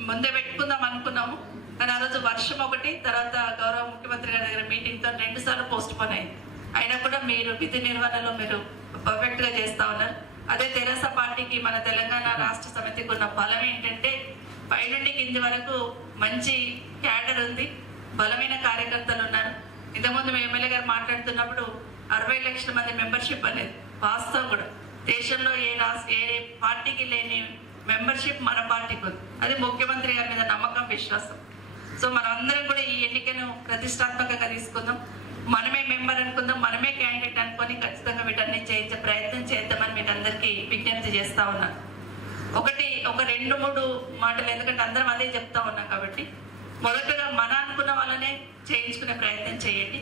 ముందే పెట్టుకుందాం అనుకున్నాము, కానీ ఆ రోజు వర్షం ఒకటి, తర్వాత గౌరవ ముఖ్యమంత్రి గారి దగ్గర మీటింగ్తో 2 సార్లు పోస్ట్ పోన్ అయింది. అయినా కూడా మీరు విధి నిర్వహణలో మీరు పర్ఫెక్ట్ గా చేస్తా ఉన్నారు. అదే తెరాస పార్టీకి, మన తెలంగాణ రాష్ట్ర సమితికి ఉన్న బలం ఏంటంటే పైనుండి కింది వరకు మంచి క్యాడర్ ఉంది, బలమైన కార్యకర్తలు ఉన్నారు. ఇంతకుముందు మీ ఎమ్మెల్యే గారు మాట్లాడుతున్నప్పుడు 60 లక్షల మంది మెంబర్షిప్ అనేది వాస్తవం కూడా. దేశంలో ఏ పార్టీకి లేని మెంబర్షిప్ మన పార్టీకి ఉంది. అది ముఖ్యమంత్రి గారి మీద నమ్మకం, విశ్వాసం. సో మనం అందరం కూడా ఈ ఎన్నికను ప్రతిష్టాత్మకంగా తీసుకుందాం, మనమే మెంబర్ అనుకుందాం, మనమే క్యాండిడేట్ అనుకొని ఖచ్చితంగా వీటన్ని చేయించే ప్రయత్నం చేద్దామని మీకు అందరికీ విజ్ఞప్తి చేస్తా ఉన్నాను. ఒక 2-3 మాటలు, ఎందుకంటే అందరం అదే చెప్తా ఉన్నాం కాబట్టి. మొదటగా మన అనుకున్న వాళ్ళనే చేయించుకునే ప్రయత్నం చేయండి.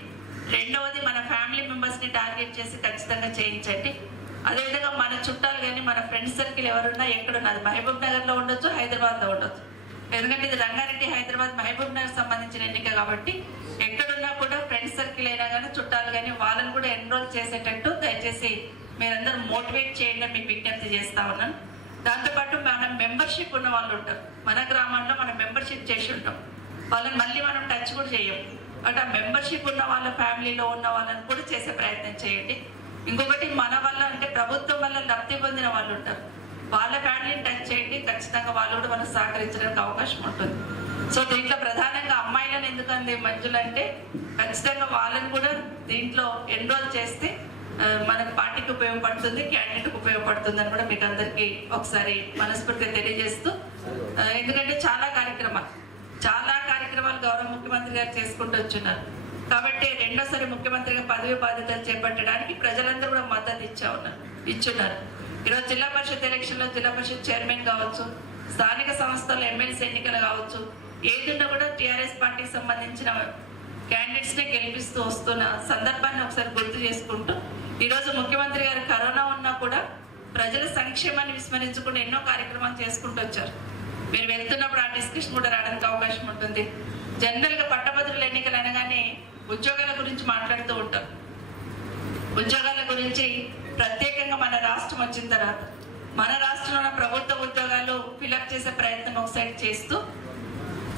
రెండవది మన ఫ్యామిలీ మెంబర్స్ ని టార్గెట్ చేసి ఖచ్చితంగా చేయించండి. అదేవిధంగా మన చుట్టాలు కానీ మన ఫ్రెండ్స్ సర్కిల్ ఎవరున్నా ఎక్కడున్నా, అది మహబూబ్ నగర్ లో ఉండొచ్చు, హైదరాబాద్ లో ఉండొచ్చు. ఎందుకంటే ఇది రంగారెడ్డి, హైదరాబాద్, మహబూబ్ నగర్ సంబంధించిన ఎన్నిక కాబట్టి ఎక్కడున్నా కూడా ఫ్రెండ్స్ సర్కిల్ అయినా కానీ చుట్టాలు కానీ వాళ్ళని కూడా ఎన్రోల్ చేసేటట్టు దయచేసి మీరందరూ మోటివేట్ చేయండి మీకు విజ్ఞప్తి చేస్తా ఉన్నాను. దాంతోపాటు మన మెంబర్షిప్ ఉన్న వాళ్ళు ఉంటారు, మన గ్రామాల్లో మనం మెంబర్షిప్ చేసి ఉంటాం. వాళ్ళని మళ్ళీ మనం టచ్ కూడా చేయం. బట్ ఆ మెంబర్షిప్ ఉన్న వాళ్ళ ఫ్యామిలీలో ఉన్న వాళ్ళని కూడా చేసే ప్రయత్నం చేయండి. ఇంకొకటి మన వల్ల అంటే ప్రభుత్వం వల్ల లబ్ధి పొందిన వాళ్ళు ఉంటారు, వాళ్ళ ఫ్యామిలీని టచ్ చేయండి. ఖచ్చితంగా వాళ్ళు కూడా మనకు సహకరించడానికి అవకాశం ఉంటుంది. సో దీంట్లో ప్రధానంగా అమ్మాయిలను ఎందుకంది మంజులు అంటే ఖచ్చితంగా వాళ్ళని కూడా దీంట్లో ఎన్రోల్ చేస్తే మనకు పార్టీకి ఉపయోగపడుతుంది, క్యాండిడేట్కి ఉపయోగపడుతుంది అని కూడా మీకు అందరికీ ఒకసారి మనస్ఫూర్తిగా తెలియజేస్తూ, ఎందుకంటే చాలా కార్యక్రమాలు గౌరవ ముఖ్యమంత్రి గారు చేసుకుంటూ వచ్చున్నారు. కాబట్టి రెండోసారి ముఖ్యమంత్రిగా పదవి బాధ్యతలు చేపట్టడానికి ప్రజలందరూ కూడా మద్దతు ఇచ్చున్నారు. ఈరోజు జిల్లా పరిషత్ ఎలక్షన్లో జిల్లా పరిషత్ చైర్మన్ కావచ్చు, స్థానిక సంస్థల్లో ఎమ్మెల్సీ ఎన్నికలు కావచ్చు, ఏదున్నా కూడా టీఆర్ఎస్ పార్టీకి సంబంధించిన క్యాండిడేట్స్నే గెలిపిస్తూ వస్తున్న సందర్భాన్ని ఒకసారి గుర్తు చేసుకుంటూ, ఈరోజు ముఖ్యమంత్రి గారు కరోనా ఉన్నా కూడా ప్రజల సంక్షేమాన్ని విస్మరించకుండా ఎన్నో కార్యక్రమాలు చేసుకుంటూ వచ్చారు. మీరు వెళ్తున్నప్పుడు ఆ డిస్కషన్ కూడా రావడానికి అవకాశం ఉంటుంది. జనరల్గా పట్టభద్రుల ఎన్నికలు అనగానే ఉద్యోగాల గురించి మాట్లాడుతూ ఉంటారు. ఉద్యోగాల గురించి ప్రత్యేకంగా మన రాష్ట్రం వచ్చిన తర్వాత మన రాష్ట్రంలో ప్రభుత్వ ఉద్యోగాలు ఫిలప్ చేసే ప్రయత్నం ఒకసారి చేస్తూ,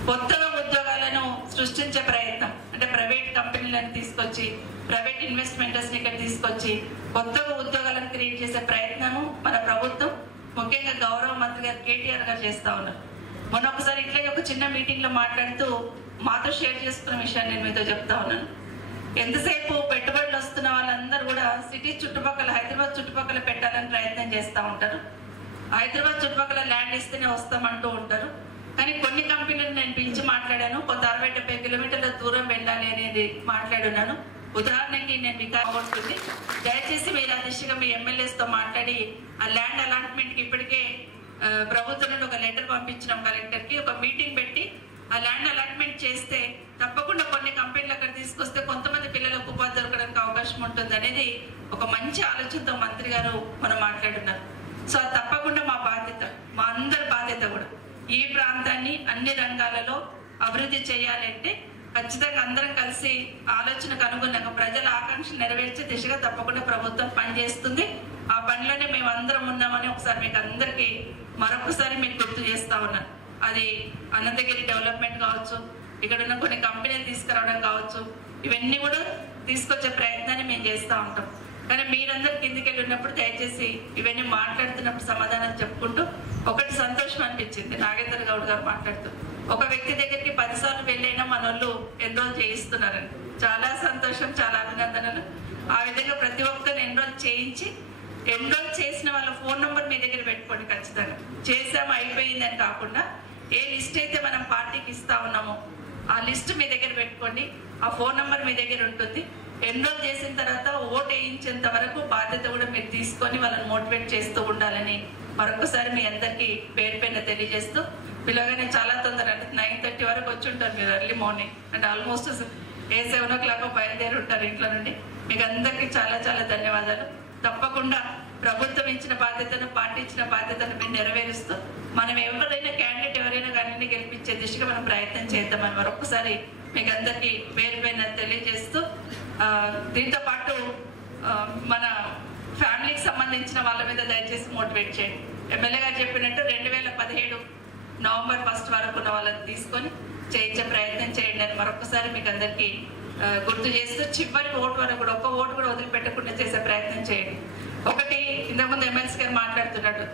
కొత్తగా ఉద్యోగాలను సృష్టించే ప్రయత్నం అంటే ప్రైవేట్ కంపెనీలను తీసుకొచ్చి, ప్రైవేట్ ఇన్వెస్ట్మెంటర్స్ని ఇక్కడ తీసుకొచ్చి కొత్తగా ఉద్యోగాలను క్రియేట్ చేసే ప్రయత్నము మన ప్రభుత్వం, ముఖ్యంగా గౌరవ మంత్రి గారు కేటీఆర్ గారు చేస్తా ఉన్నారు. మొన్న ఒకసారి ఇట్లాగే ఒక చిన్న మీటింగ్ లో మాట్లాడుతూ మాతో షేర్ చేసుకున్న విషయాన్ని నేను మీతో చెప్తా ఉన్నాను. ఎంతసేపు పెట్టుబడులు వస్తున్న వాళ్ళందరూ కూడా సిటీ చుట్టుపక్కల, హైదరాబాద్ చుట్టుపక్కల పెట్టాలని ప్రయత్నం చేస్తూ ఉంటారు. హైదరాబాద్ చుట్టుపక్కల ల్యాండ్ ఇస్తేనే వస్తామంటూ ఉంటారు. కానీ కొన్ని కంపెనీలు నేను పిలిచి మాట్లాడాను, కొంత 60-70 కిలోమీటర్ల దూరం వెళ్ళాలి అనేది మాట్లాడున్నాను. ఉదాహరణకి నేను మీకు అవసరం, దయచేసి మీరు ఆ దిశగా మీ ఎమ్మెల్యేస్తో మాట్లాడి ఆ ల్యాండ్ అలాట్మెంట్కి ఇప్పటికే ప్రభుత్వం నుండి ఒక లెటర్ పంపించినాం కలెక్టర్కి, ఒక మీటింగ్ పెట్టి ఆ ల్యాండ్ అలాట్మెంట్ చేస్తే తప్పకుండా కొన్ని కంపెనీలు అక్కడ తీసుకొస్తే కొంతమంది పిల్లలకు ఉపాధి దొరకడానికి అవకాశం ఉంటుంది అనేది ఒక మంచి ఆలోచనతో మంత్రి గారు మనం మాట్లాడున్నారు. సో అది తప్పకుండా మా బాధ్యత, మా అందరి బాధ్యత కూడా. ఈ ప్రాంతాన్ని అన్ని రంగాలలో అభివృద్ధి చేయాలంటే ఖచ్చితంగా అందరం కలిసి ఆలోచనకు అనుగుణంగా ప్రజల ఆకాంక్షలు నెరవేర్చే దిశగా తప్పకుండా ప్రభుత్వం పనిచేస్తుంది. ఆ పనిలోనే మేము అందరం ఉన్నామని ఒకసారి మీకు అందరికీ మరొకసారి మీకు గుర్తు చేస్తా ఉన్నాను. అది అనంతగిరి డెవలప్మెంట్ కావచ్చు, ఇక్కడ ఉన్న కొన్ని కంపెనీలు తీసుకురావడం కావచ్చు, ఇవన్నీ కూడా తీసుకొచ్చే ప్రయత్నాన్ని మేము చేస్తూ ఉంటాం. కానీ మీరందరూ కిందికి వెళ్ళి ఉన్నప్పుడు దయచేసి ఇవన్నీ మాట్లాడుతున్నప్పుడు సమాధానం చెప్పుకుంటూ, ఒకటి సంతోషం అనిపించింది నాగేంద్ర గౌడ్ గారు మాట్లాడుతూ, ఒక వ్యక్తి దగ్గరికి 10 సార్లు వెళ్ళైనా మన వాళ్ళు ఎన్రోల్ చేయిస్తున్నారని. చాలా సంతోషం, చాలా అభినందనలు. ఆ విధంగా ప్రతి ఒక్కరిని ఎన్రోల్ చేయించి, ఎన్రోల్ చేసిన వాళ్ళ ఫోన్ నెంబర్ మీ దగ్గర పెట్టుకోండి. ఖచ్చితంగా చేసాము అయిపోయింది అని కాకుండా, ఏ లిస్ట్ అయితే మనం పార్టీకి ఇస్తా ఉన్నామో ఆ లిస్ట్ మీ దగ్గర పెట్టుకోండి. ఆ ఫోన్ నెంబర్ మీ దగ్గర ఉంటుంది. ఎన్రోల్ చేసిన తర్వాత ఓటు వేయించేంత వరకు బాధ్యత కూడా మీరు తీసుకొని వాళ్ళని మోటివేట్ చేస్తూ ఉండాలని మరొకసారి మీ అందరికీ పేరు పైన తెలియజేస్తూ, పిల్లగానే చాలా తొందర అంటే 9:30 వరకు వచ్చి ఉంటారు మీరు ఎర్లీ మార్నింగ్, అంటే ఆల్మోస్ట్ 7 o'clock బయలుదేరి ఉంటారు ఇంట్లో నుండి. మీకు అందరికీ చాలా చాలా ధన్యవాదాలు. తప్పకుండా ప్రభుత్వం ఇచ్చిన బాధ్యతను, పార్టీ ఇచ్చిన బాధ్యతను మీరు నెరవేరుస్తూ, మనం ఎవరైనా క్యాండిడేట్ ఎవరైనా కానీ గెలిపించే దిశగా మనం ప్రయత్నం చేద్దామని మరొకసారి మీకు అందరికీ పేరు పైన తెలియజేస్తూ, దీంతో పాటు మన ఫ్యామిలీకి సంబంధించిన వాళ్ళ మీద దయచేసి మోటివేట్ చేయండి. ఎమ్మెల్యే గారు చెప్పినట్టు 2017 నవంబర్ 1 వరకు ఉన్న వాళ్ళని తీసుకొని చేయించే ప్రయత్నం చేయండి అని మరొకసారి మీకు అందరికీ గుర్తు చేస్తూ, చివరి ఓటు వరకు కూడా ఒక్క ఓటు కూడా వదిలిపెట్టకుండా చేసే ప్రయత్నం చేయండి. ఒకటి, ఇంతకుముందు ఎమ్మెల్సీ గారు మాట్లాడుతున్నట్టు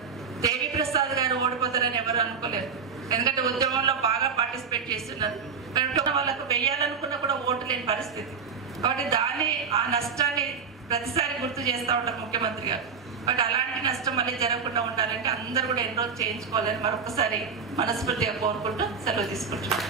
దేవి ప్రసాద్ గారు ఓడిపోతారని ఎవరు అనుకోలేరు. ఎందుకంటే ఉద్యమంలో బాగా పార్టిసిపేట్ చేస్తున్నారు. వాళ్ళకు వెయ్యాలనుకున్నా కూడా ఓటు లేని పరిస్థితి. కాబట్టి ఆ నష్టాన్ని ప్రతిసారి గుర్తు చేస్తూ ఉంటారు ముఖ్యమంత్రి గారు. బట్ అలాంటి నష్టం మళ్ళీ జరగకుండా ఉండాలంటే అందరూ కూడా ఎన్రోల్ చేయించుకోవాలని మరొకసారి మనస్ఫూర్తిగా కోరుకుంటూ సెలవు తీసుకుంటున్నాను.